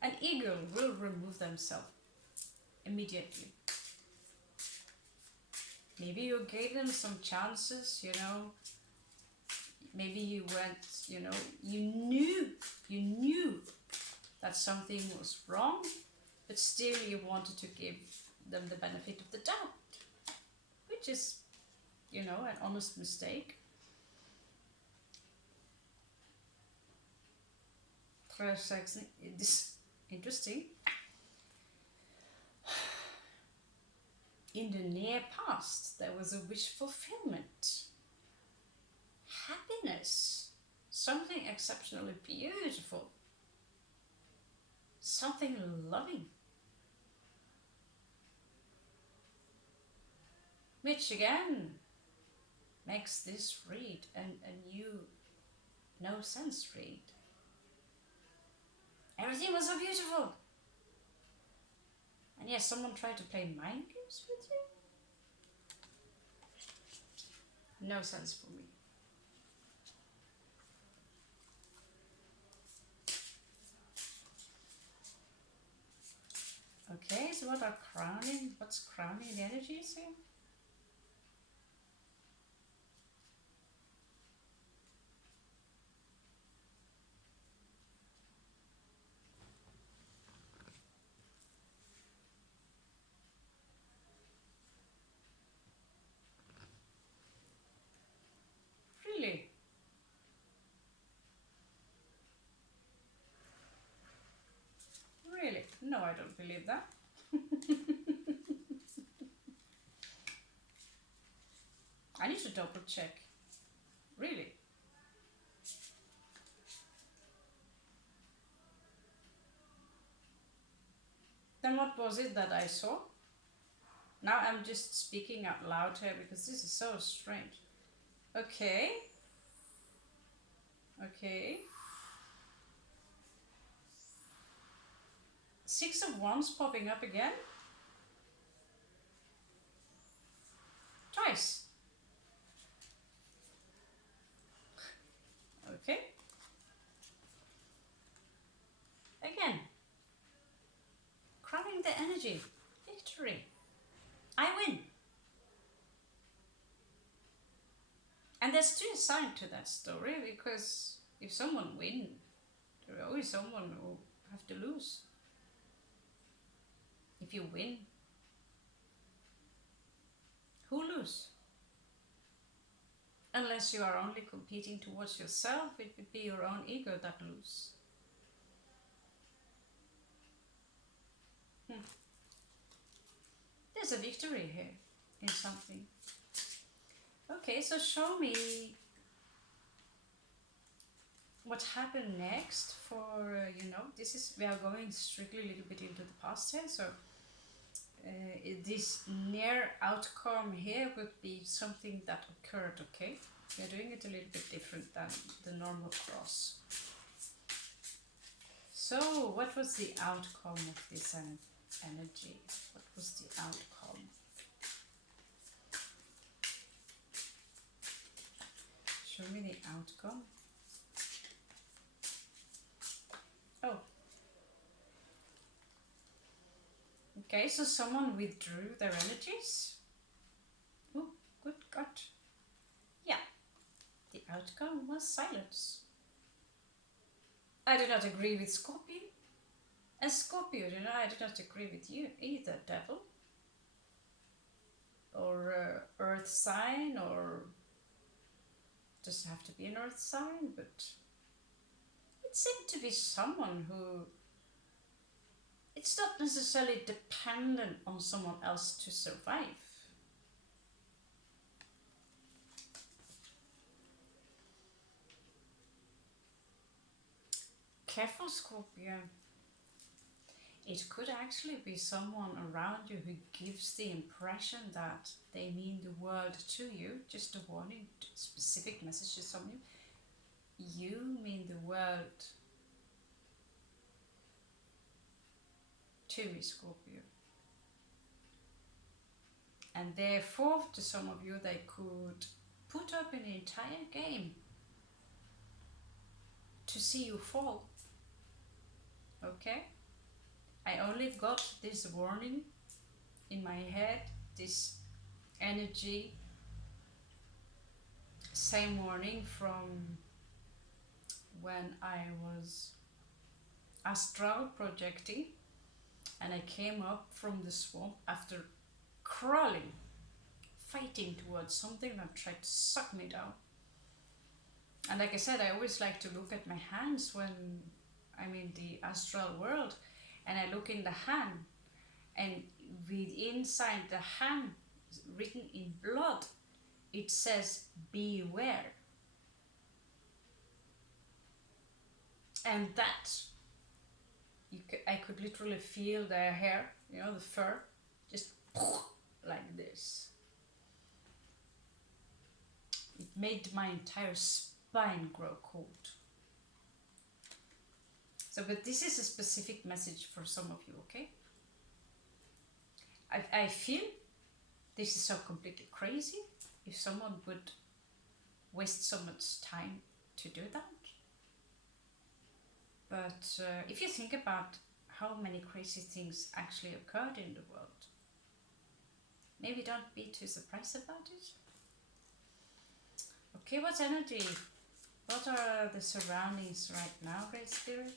an ego will remove themselves immediately. Maybe you gave them some chances, you know. Maybe you went, you know, you knew that something was wrong, but still you wanted to give them the benefit of the doubt, which is, you know, an honest mistake. First, this is interesting. In the near past, there was a wish fulfillment, happiness, something exceptionally beautiful, something loving. Which again makes this read a new no sense read. Everything was so beautiful. And yes, someone tried to play mind games with you. No sense for me. Okay, so what's crowning the energies here? Really? Really? No, I don't believe that. I need to double check. Really? Then what was it that I saw? Now I'm just speaking out loud here because this is so strange. Okay. Okay. Six of Wands popping up again. Twice. Okay. Again. Crowning the energy. Victory. I win. And there's two sides to that story, because if someone wins, there's always someone who have to lose. If you win, who lose? Unless you are only competing towards yourself, it would be your own ego that lose. There's a victory here in something. Okay, so show me what happened next for, this is, we are going strictly a little bit into the past here, so this near outcome here would be something that occurred, okay? We are doing it a little bit different than the normal cross. So, what was the outcome of this energy? What was the outcome? Show me the outcome. Oh. Okay, so someone withdrew their energies. Oh, good God. Yeah, the outcome was silence. I do not agree with Scorpio. And Scorpio, I do not agree with you either, devil. Or earth sign, or doesn't have to be an earth sign, but it seemed to be someone who, it's not necessarily dependent on someone else to survive. Careful, Scorpio. It could actually be someone around you who gives the impression that they mean the world to you. Just a warning, specific messages from you. You mean the world to me, Scorpio. And therefore, to some of you, they could put up an entire game to see you fall. Okay? I only got this warning in my head, this energy, same warning from when I was astral projecting and I came up from the swamp after crawling, fighting towards something that tried to suck me down. And like I said, I always like to look at my hands when I'm in the astral world, and I look in the hand, and with inside the hand, written in blood, it says beware. And that, I could literally feel the hair, the fur, just like this. It made my entire spine grow cold. So, but this is a specific message for some of you, okay? I feel this is so completely crazy if someone would waste so much time to do that. But if you think about how many crazy things actually occurred in the world, maybe don't be too surprised about it. Okay, what's energy? What are the surroundings right now, Great Spirit,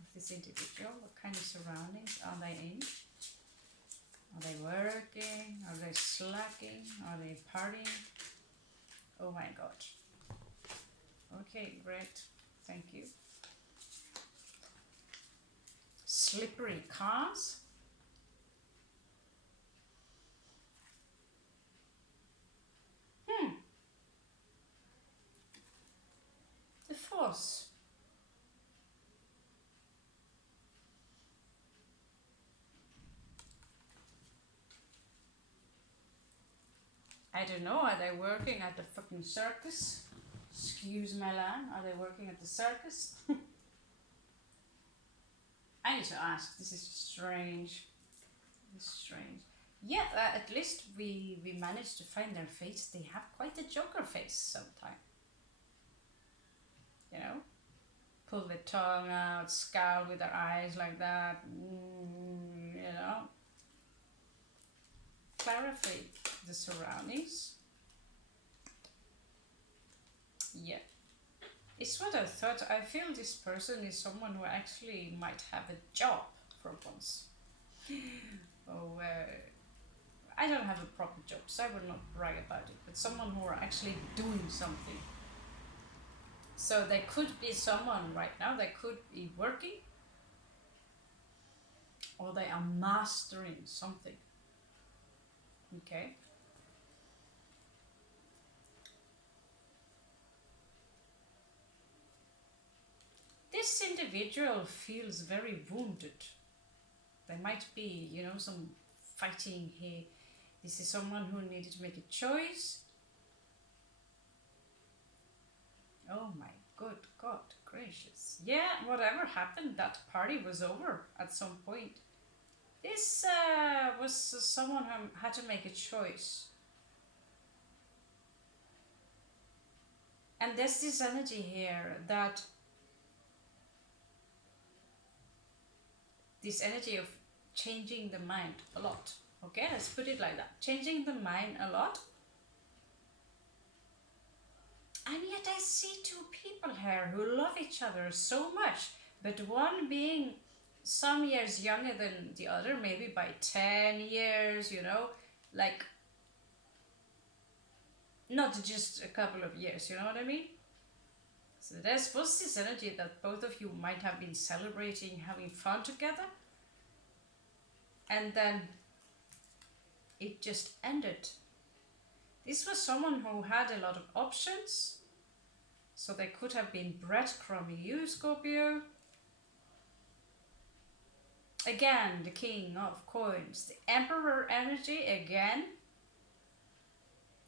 of this individual? What kind of surroundings are they in? Are they working? Are they slacking? Are they partying? Oh my God. Okay, great. Thank you. Slippery cars. The Force. I don't know, are they working at the fucking circus? Excuse my line, are they working at the circus? I need to ask. This is strange. This is strange. Yeah, at least we managed to find their face. They have quite a Joker face sometimes. You know, pull their tongue out, scowl with their eyes like that. You know, clarify the surroundings. Yeah, it's what I thought. I feel this person is someone who actually might have a job for once. Oh, I don't have a proper job, so I will not brag about it. But someone who are actually doing something. So there could be someone right now that could be working, or they are mastering something. Okay. This individual feels very wounded. There might be, you know, some fighting here. This is someone who needed to make a choice. Oh my good God gracious. Yeah, whatever happened, that party was over at some point. This was someone who had to make a choice. And there's this energy here that this energy of changing the mind a lot. Okay, let's put it like that. Changing the mind a lot. And yet I see two people here who love each other so much, but one being some years younger than the other, maybe by 10 years, you know, like not just a couple of years, you know what I mean? So there's was this energy that both of you might have been celebrating, having fun together, and then it just ended. This was someone who had a lot of options, so they could have been breadcrumbing you, Scorpio. Again, the King of Coins, the Emperor energy again.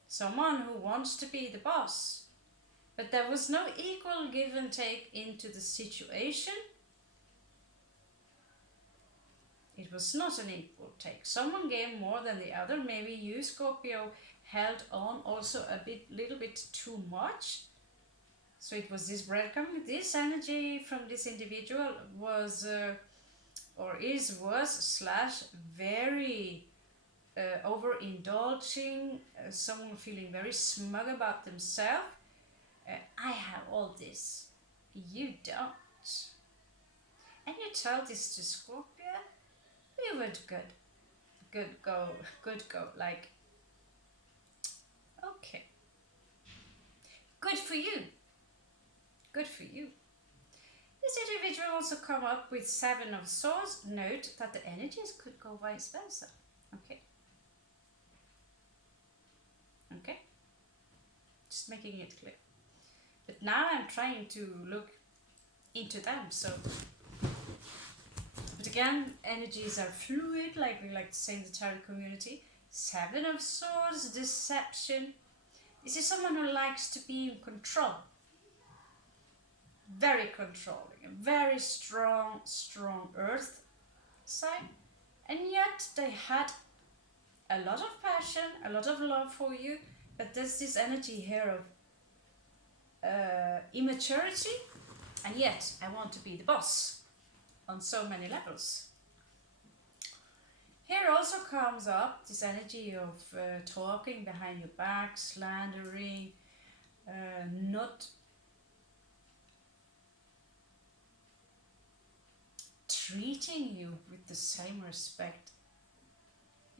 Someone who wants to be the boss. But there was no equal give and take into the situation. It was not an equal take. Someone gave more than the other. Maybe you, Scorpio, held on also a little bit too much. So it was this breadcrumb. This energy from this individual was, was very overindulging. Someone feeling very smug about themselves. I have all this. You don't. And you tell this to Scorpio? You would good go, like, okay, good for you, good for you. This individual also come up with 7 of Swords. Note that the energies could go vice versa. Okay, just making it clear. But now I'm trying to look into them, so. But again, energies are fluid, like we like to say in the tarot community. 7 of Swords, deception. This is someone who likes to be in control. Very controlling, a very strong earth sign. And yet they had a lot of passion, a lot of love for you, but there's this energy here of immaturity, and yet I want to be the boss. On so many levels. Here also comes up this energy of talking behind your back, slandering, not treating you with the same respect,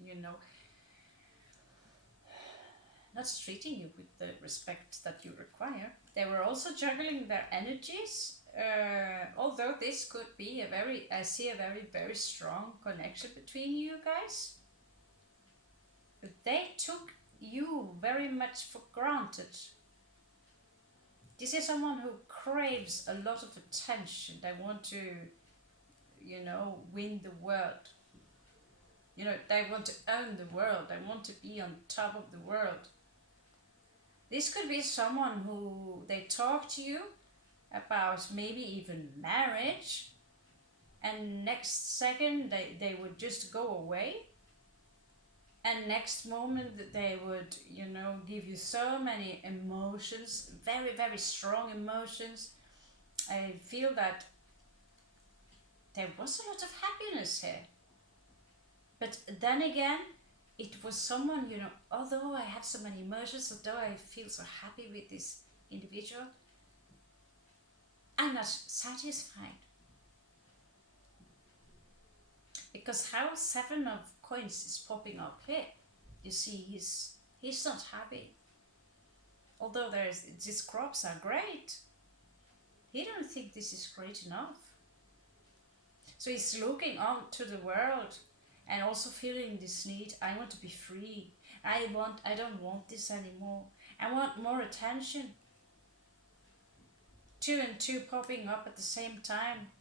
you know, not treating you with the respect that you require. They were also juggling their energies. Although this could be I see a very strong connection between you guys. But they took you very much for granted. This is someone who craves a lot of attention. They want to, you know, win the world. You know, they want to own the world. They want to be on top of the world. This could be someone who they talk to you about maybe even marriage, and next second they would just go away, and next moment they would, you know, give you so many emotions, very very strong emotions. I feel that there was a lot of happiness here, but then again it was someone, you know, although I have so many emotions, although I feel so happy with this individual, I'm not satisfied. Because how 7 of coins is popping up here, you see he's not happy. Although these crops are great, he don't think this is great enough. So he's looking on to the world and also feeling this need. I want to be free. I don't want this anymore. I want more attention. 2 and 2 popping up at the same time.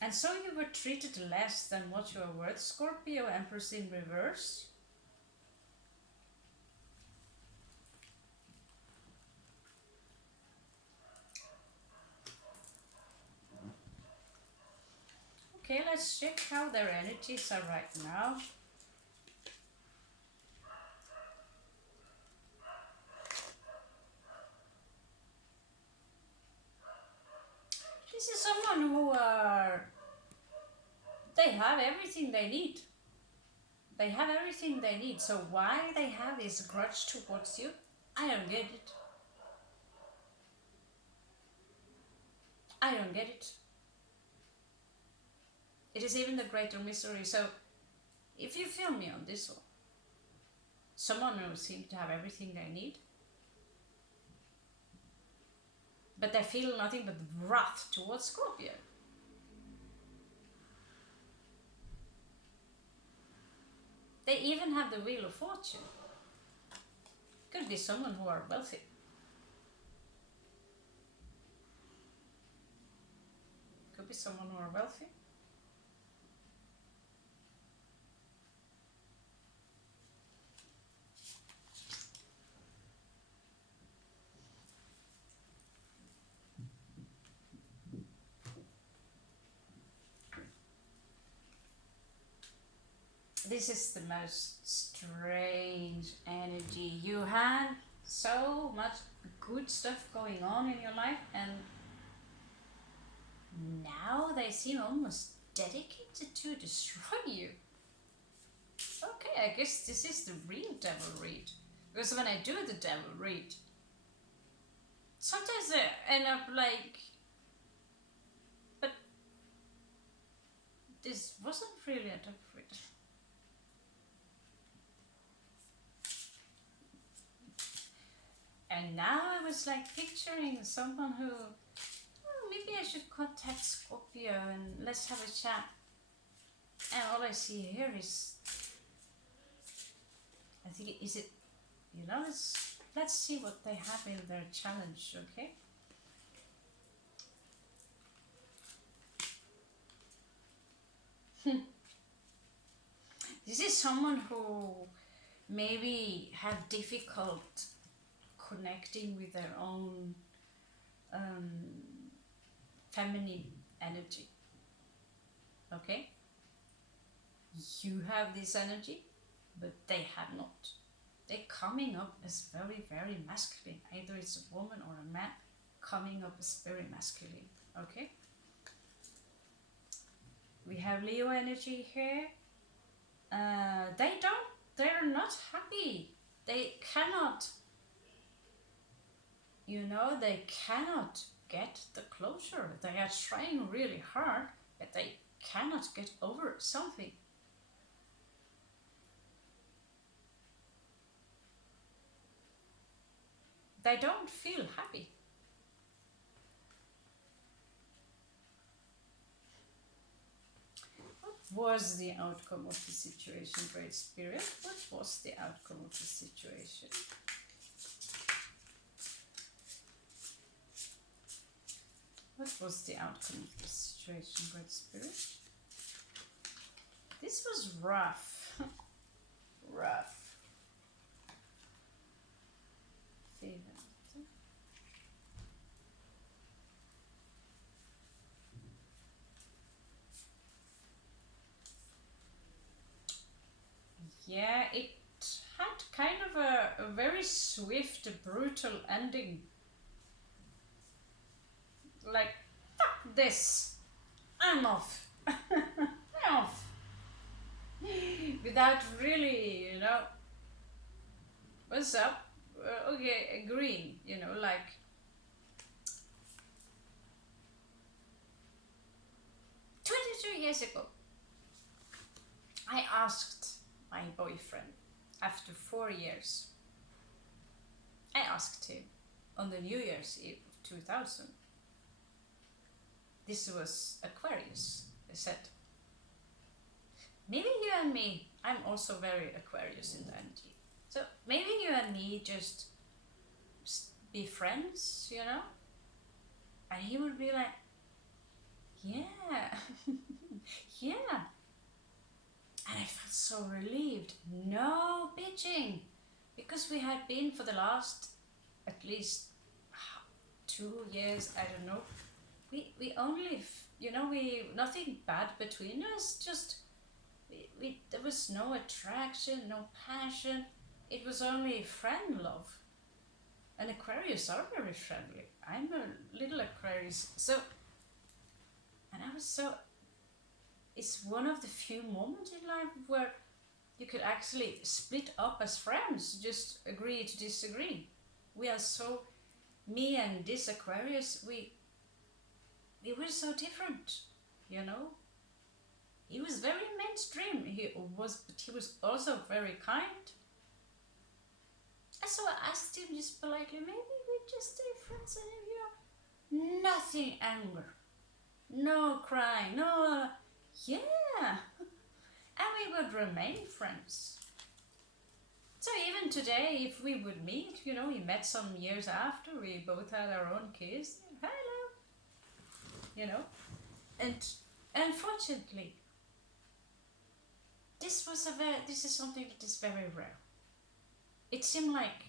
And so you were treated less than what you are worth, Scorpio, Empress in reverse. Okay, let's check how their energies are right now. This is someone who they have everything they need. They have everything they need. So why they have this grudge towards you, I don't get it. I don't get it. It is even the greater mystery. So if you feel me on this one, someone who seems to have everything they need, but they feel nothing but wrath towards Scorpio. They even have the Wheel of Fortune. Could be someone who are wealthy. Could be someone who are wealthy. This is the most strange energy. You had so much good stuff going on in your life, and now they seem almost dedicated to destroy you. Okay, I guess this is the real devil read. Because when I do the devil read, sometimes I end up like, but this wasn't really a devil read. And now I was like picturing someone who, oh, maybe I should contact Scorpio and let's have a chat. And all I see here is, I think, is it, you know, let's see what they have in their challenge, okay? This is someone who maybe have difficult connecting with their own feminine energy. Okay? You have this energy, but they have not. They're coming up as very, very masculine. Either it's a woman or a man coming up as very masculine. Okay? We have Leo energy here. They're not happy. They cannot, you know, they cannot get the closure. They are trying really hard, but they cannot get over something. They don't feel happy. What was the outcome of the situation, Great Spirit? What was the outcome of the situation? What was the outcome of the situation, Great Spirit? This was rough. Rough. Yeah, it had kind of a very swift, brutal ending. Like, fuck this, I'm off. I'm off. Without really, what's up? Okay, agreeing, like 22 years ago, I asked my boyfriend, after 4 years, I asked him on the New Year's Eve of 2000. This was Aquarius. I said, maybe you and me, I'm also very Aquarius in the energy. So maybe you and me just be friends, And he would be like, yeah, yeah. And I felt so relieved. No bitching. Because we had been for the last at least 2 years, I don't know. We only, nothing bad between us, just, there was no attraction, no passion. It was only friend love. And Aquarius are very friendly. I'm a little Aquarius. So, and I was so, it's one of the few moments in life where you could actually split up as friends, just agree to disagree. We are so, me and this Aquarius, we were so different, He was very mainstream, but he was also very kind. And so I asked him just politely, maybe we just stay friends, and nothing anger, no crying, no, yeah, and we would remain friends. So even today, if we would meet, we met some years after, we both had our own kids, hello, and unfortunately, this is something that is very rare. It seemed like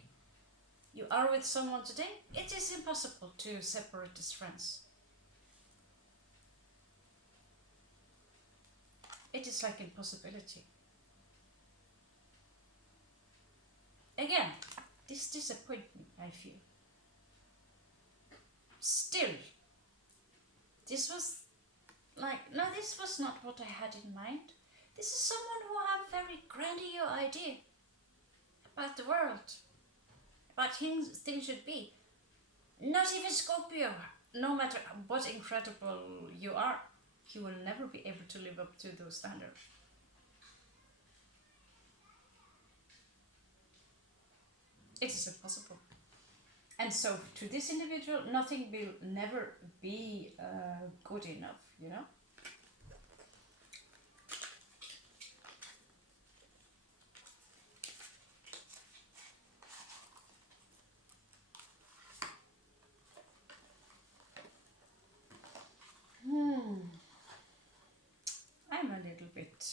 you are with someone today, it is impossible to separate as friends. It is like impossibility. Again, this disappointment I feel. Still, this was like, no, this was not what I had in mind. This is someone who have very grandiose idea about the world, about things should be. Not even Scorpio, no matter what incredible you are, you will never be able to live up to those standards. It is impossible. And so to this individual, nothing will never be good enough, I'm a little bit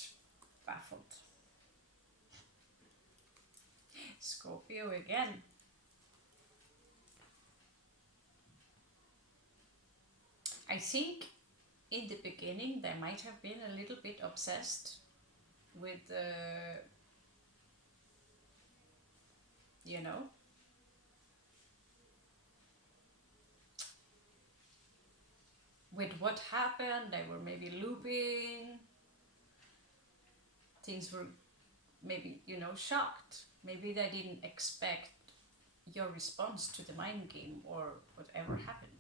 baffled. Scorpio again. I think in the beginning they might have been a little bit obsessed with with what happened. They were maybe looping. Things were maybe, shocked. Maybe they didn't expect your response to the mind game or whatever happened.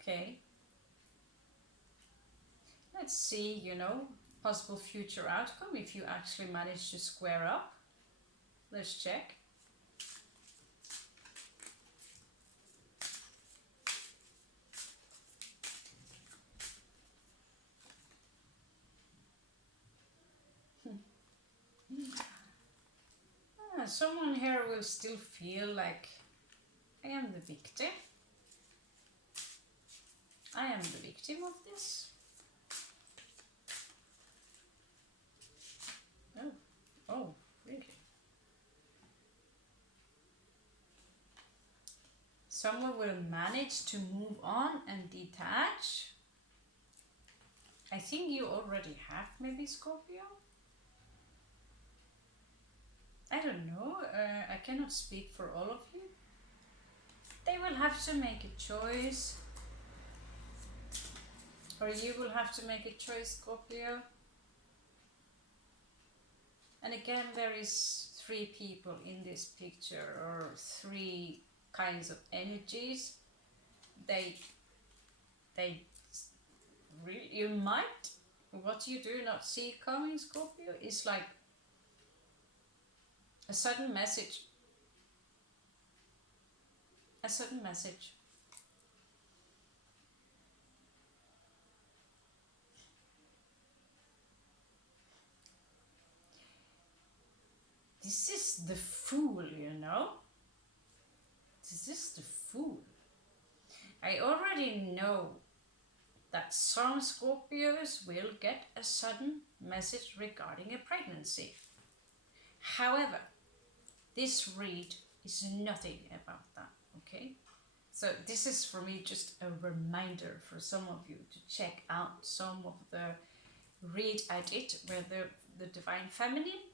Okay. Let's see, possible future outcome if you actually manage to square up. Let's check. Someone here will still feel like I am the victim. I am the victim of this. Oh, really? Someone will manage to move on and detach. I think you already have maybe Scorpio. I don't know. I cannot speak for all of you. They will have to make a choice. Or you will have to make a choice, Scorpio. And again, there is 3 people in this picture, or 3 kinds of energies. They really, you might, what you do not see coming, Scorpio, is like a sudden message. A sudden message. This is the Fool, you know? This is the Fool. I already know that some Scorpios will get a sudden message regarding a pregnancy. However, this read is nothing about that, okay? So this is for me just a reminder for some of you to check out some of the read I did where the Divine Feminine,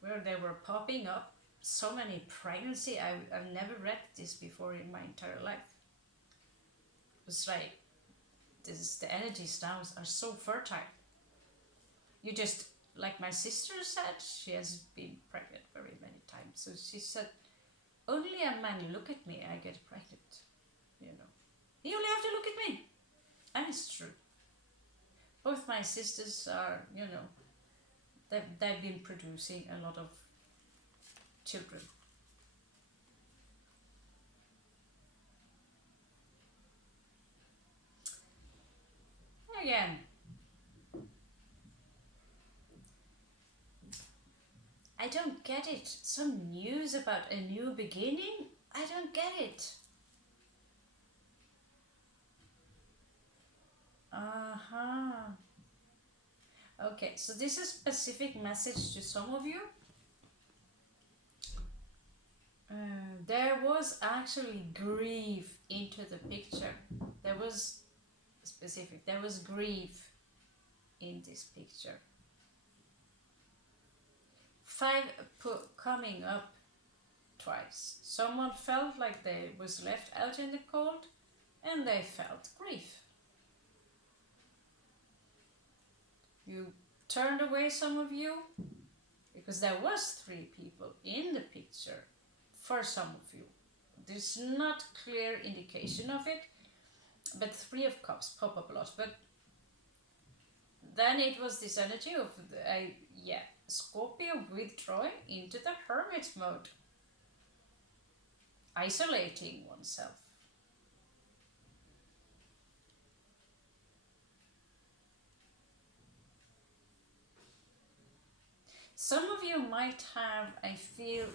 where they were popping up so many pregnancy. I've never read this before in my entire life. It's like, the energies now are so fertile. You just, like my sister said, she has been pregnant very many times. So she said, only a man look at me, I get pregnant. You know, you only have to look at me. And it's true. Both my sisters are, you know, they've been producing a lot of children. Again, I don't get it. Some news about a new beginning? I don't get it. Okay, so this is a specific message to some of you. There was actually grief into the picture. There was grief in this picture. 5 coming up twice. Someone felt like they was left out in the cold, and they felt grief. You turned away, some of you, because there was 3 people in the picture for some of you. There's not clear indication of it, but 3 of Cups pop up a lot. But then it was this energy of Scorpio withdrawing into the hermit mode, isolating oneself. Some of you might have, I feel,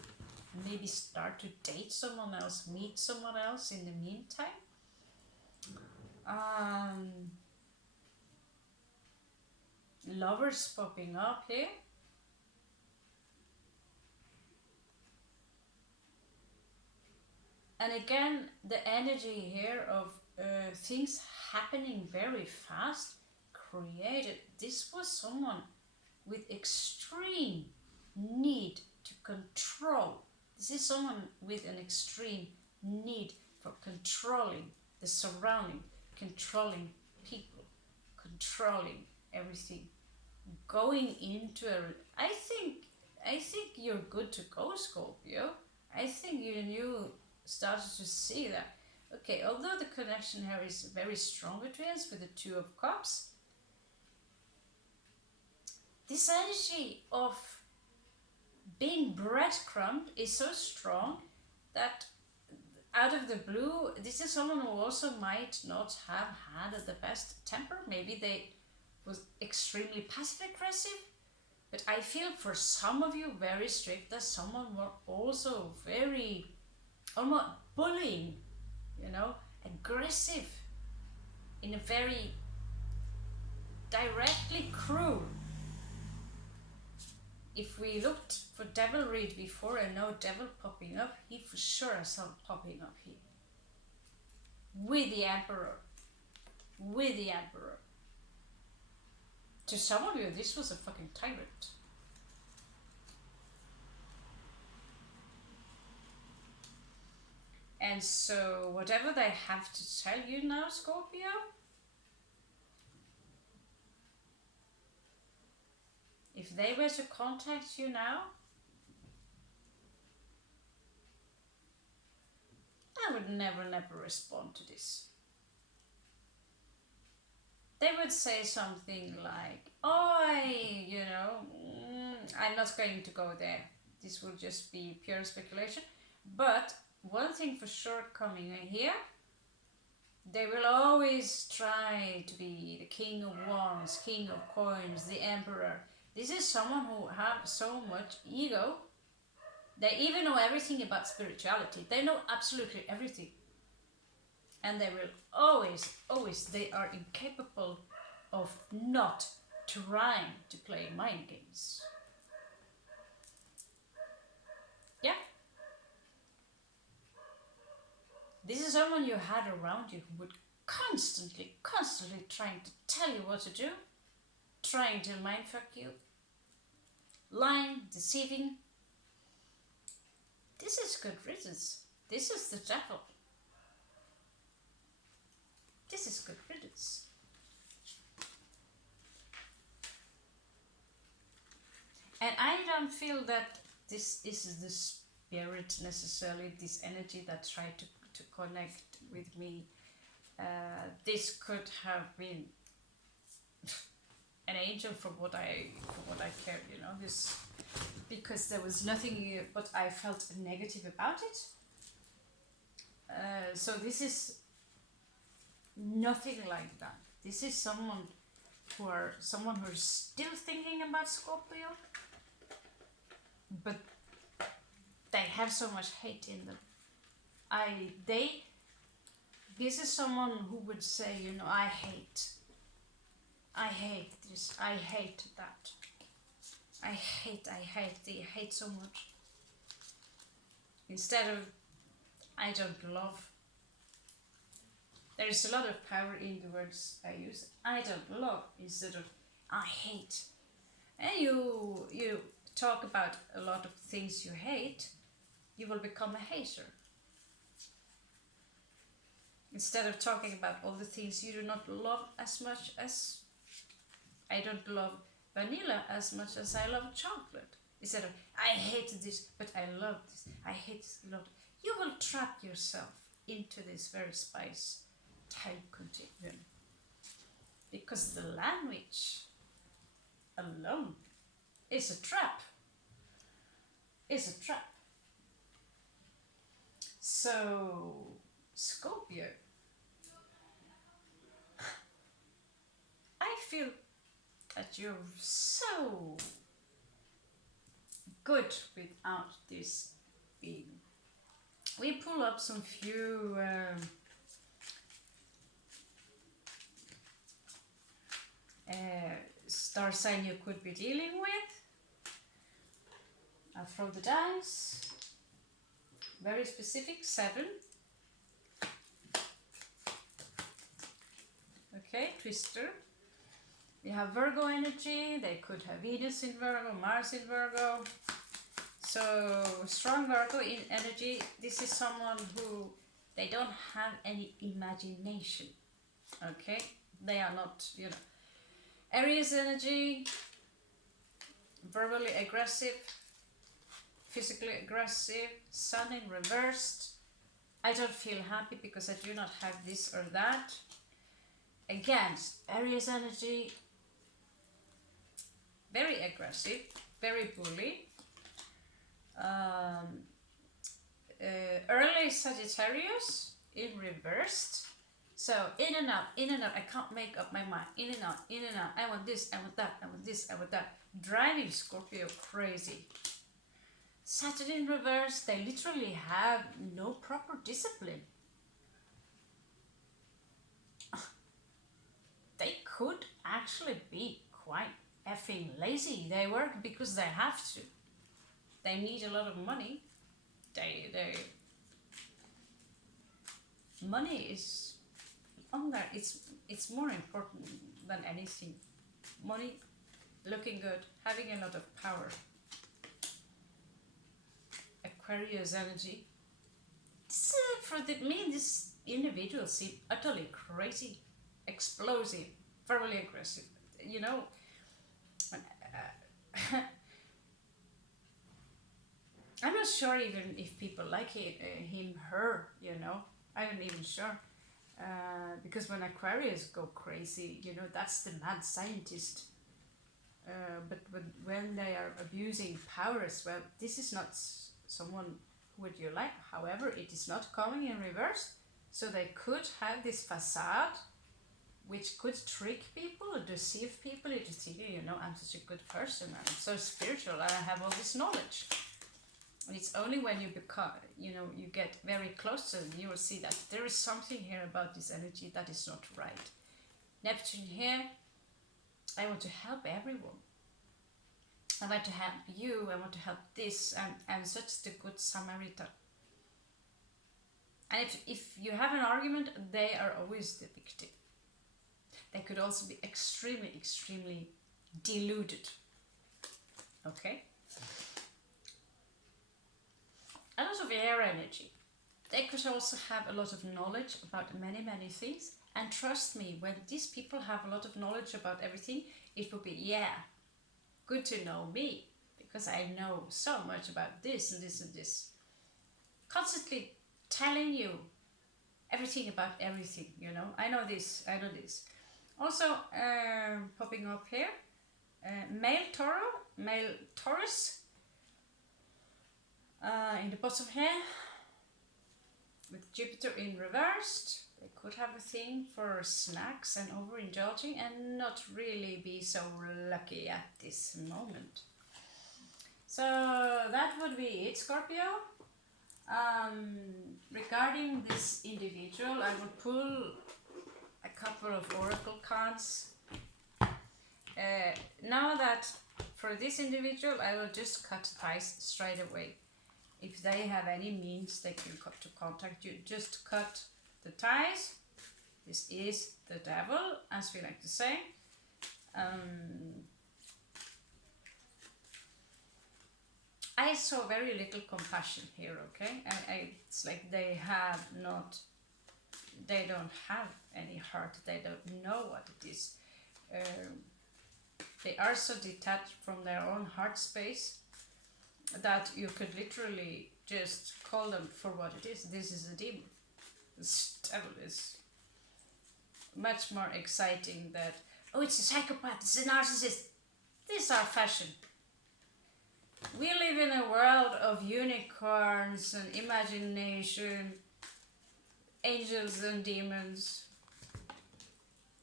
maybe start to date someone else, meet someone else in the meantime. Lovers popping up here. And again, the energy here of things happening very fast created. This was someone with extreme need to control. This is someone with an extreme need for controlling the surrounding, controlling people, controlling everything. Going into I think you're good to go, Scorpio. I think you started to see that. Okay, although the connection here is very strong between us with the 2 of Cups, this energy of being breadcrumbed is so strong that out of the blue, this is someone who also might not have had the best temper. Maybe they was extremely passive aggressive, but I feel for some of you very strict. That someone were also very almost bullying, you know, aggressive, in a very directly cruel. If we looked for devil read before and no devil popping up, he for sure has some popping up here. With the Emperor. To some of you, this was a fucking tyrant. And so, whatever they have to tell you now, Scorpio, if they were to contact you now, I would never respond to this. They would say something like, oh, I'm not going to go there. This will just be pure speculation. But one thing for sure coming in here, they will always try to be the king of wands, king of coins, the emperor. This is someone who have so much ego. They even know everything about spirituality. They know absolutely everything. And they will always, they are incapable of not trying to play mind games. Yeah. This is someone you had around you who would constantly trying to tell you what to do, trying to mindfuck you, lying, deceiving. This is good riddance. This is the devil. This is good riddance. And I don't feel that this is the spirit necessarily, this energy that tried to connect with me. This could have been an angel from what I cared, this, because there was nothing but I felt negative about it. So this is nothing like that. This is someone who's still thinking about Scorpio, but they have so much hate in them. This is someone who would say, I hate this, I hate that, I hate so much. Instead of I don't love. There is a lot of power in the words I use. I don't love instead of I hate. And you talk about a lot of things you hate, you will become a hater. Instead of talking about all the things you do not love as much as I don't love vanilla as much as I love chocolate. Instead of I hate this, but I love this. I hate this, love it. You will trap yourself into this very spice type continuum. Because the language alone is a trap. Is a trap. So, Scorpio, I feel that you're so good without this being. We pull up some few star sign you could be dealing with. I'll throw the dice. Very specific, 7. Okay, Twister. We have Virgo energy. They could have Venus in Virgo, Mars in Virgo. So, strong Virgo in energy. This is someone who, they don't have any imagination. Okay? They are not, Aries energy, verbally aggressive, physically aggressive, Sun in reversed. I don't feel happy because I do not have this or that. Again, Aries energy, very aggressive, very bully. Early Sagittarius in reversed. So in and out, I can't make up my mind. In and out, I want this, I want that, I want this, I want that. Driving Scorpio crazy. Saturn in reverse, they literally have no proper discipline. They could actually be quite effing lazy. They work because they have to. They need a lot of money. Money is on there. It's more important than anything. money, looking good, having a lot of power. Aquarius energy. For me, this individual seems utterly crazy, explosive, verbally aggressive. You know, I'm not sure even if people like him, her. You know, I'm not even sure. Because when Aquarius go crazy, you know, that's the mad scientist. But when they are abusing power as well, this is not someone would you like. However, it is not coming in reverse, so they could have this facade which could trick people or deceive people into thinking, you know, I'm such a good person, I'm so spiritual, and I have all this knowledge. And it's only when you become, you know, you get very close to them, you will see that there is something here about this energy that is not right. Neptune here, I want to help everyone. I want to help you, I want to help this, and I'm such the good Samaritan. And if you have an argument, they are always the victim. They could also be extremely, extremely deluded. Okay? A lot of air energy. They could also have a lot of knowledge about many, many things. And trust me, when these people have a lot of knowledge about everything, it will be, yeah, good to know me, because I know so much about this and this and this. Constantly telling you everything about everything, you know. I know this, I know this. Also, popping up here, male Taurus, in the bottom here, with Jupiter in reversed. They could have a thing for snacks and overindulging and not really be so lucky at this moment. So that would be it, Scorpio. Regarding this individual, I will pull a couple of oracle cards. Now that for this individual, I will just cut ties straight away. If they have any means they can to contact you, just cut the ties. This is the devil, as we like to say. I saw very little compassion here, okay? It's like they don't have any heart, they don't know what it is. They are so detached from their own heart space that you could literally just call them for what it is. This is a demon. This devil is much more exciting than, oh, it's a psychopath, it's a narcissist. These are fashion. We live in a world of unicorns and imagination, angels and demons.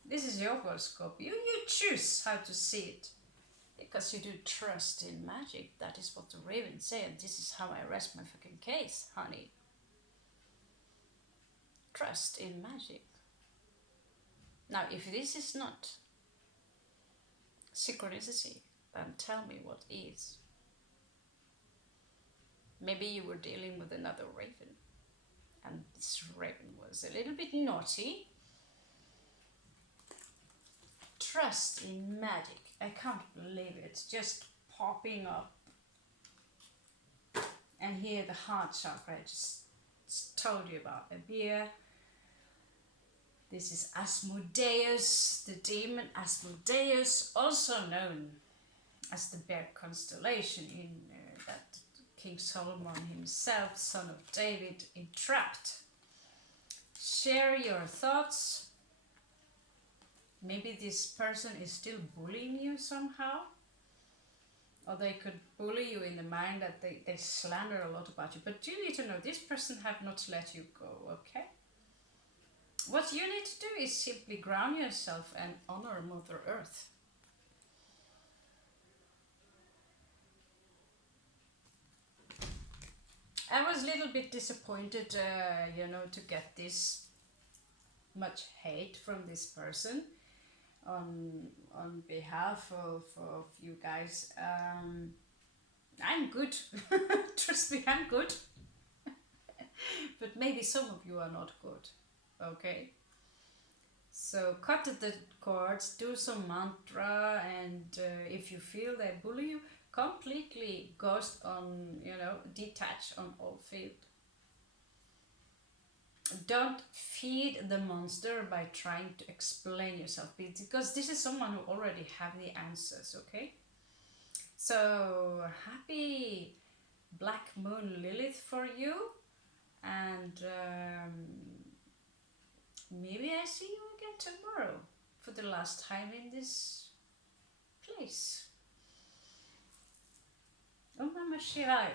This is your horoscope. You choose how to see it. Because you do trust in magic. That is what the ravens say, and this is how I rest my fucking case, honey. Trust in magic. Now, if this is not synchronicity, then tell me what is. Maybe you were dealing with another raven, and this raven was a little bit naughty. Trust in magic. I can't believe it. It's just popping up. And here the heart chakra, I just told you about a beer. This is Asmodeus, the demon Asmodeus, also known as the bear constellation, in that King Solomon himself, son of David, entrapped. Share your thoughts. Maybe this person is still bullying you somehow. Or they could bully you in the mind that they slander a lot about you. But you need to know this person have not let you go, okay? What you need to do is simply ground yourself and honor Mother Earth. I was a little bit disappointed, to get this much hate from this person. On behalf of you guys, I'm good. Trust me, I'm good. But maybe some of you are not good, okay? So cut the cords, do some mantra, and if you feel they bully you, completely ghost on, detach on all field. Don't feed the monster by trying to explain yourself, because this is someone who already have the answers, okay? So happy Black Moon Lilith for you, and maybe I see you again tomorrow for the last time in this place. Om Namah Shivaya.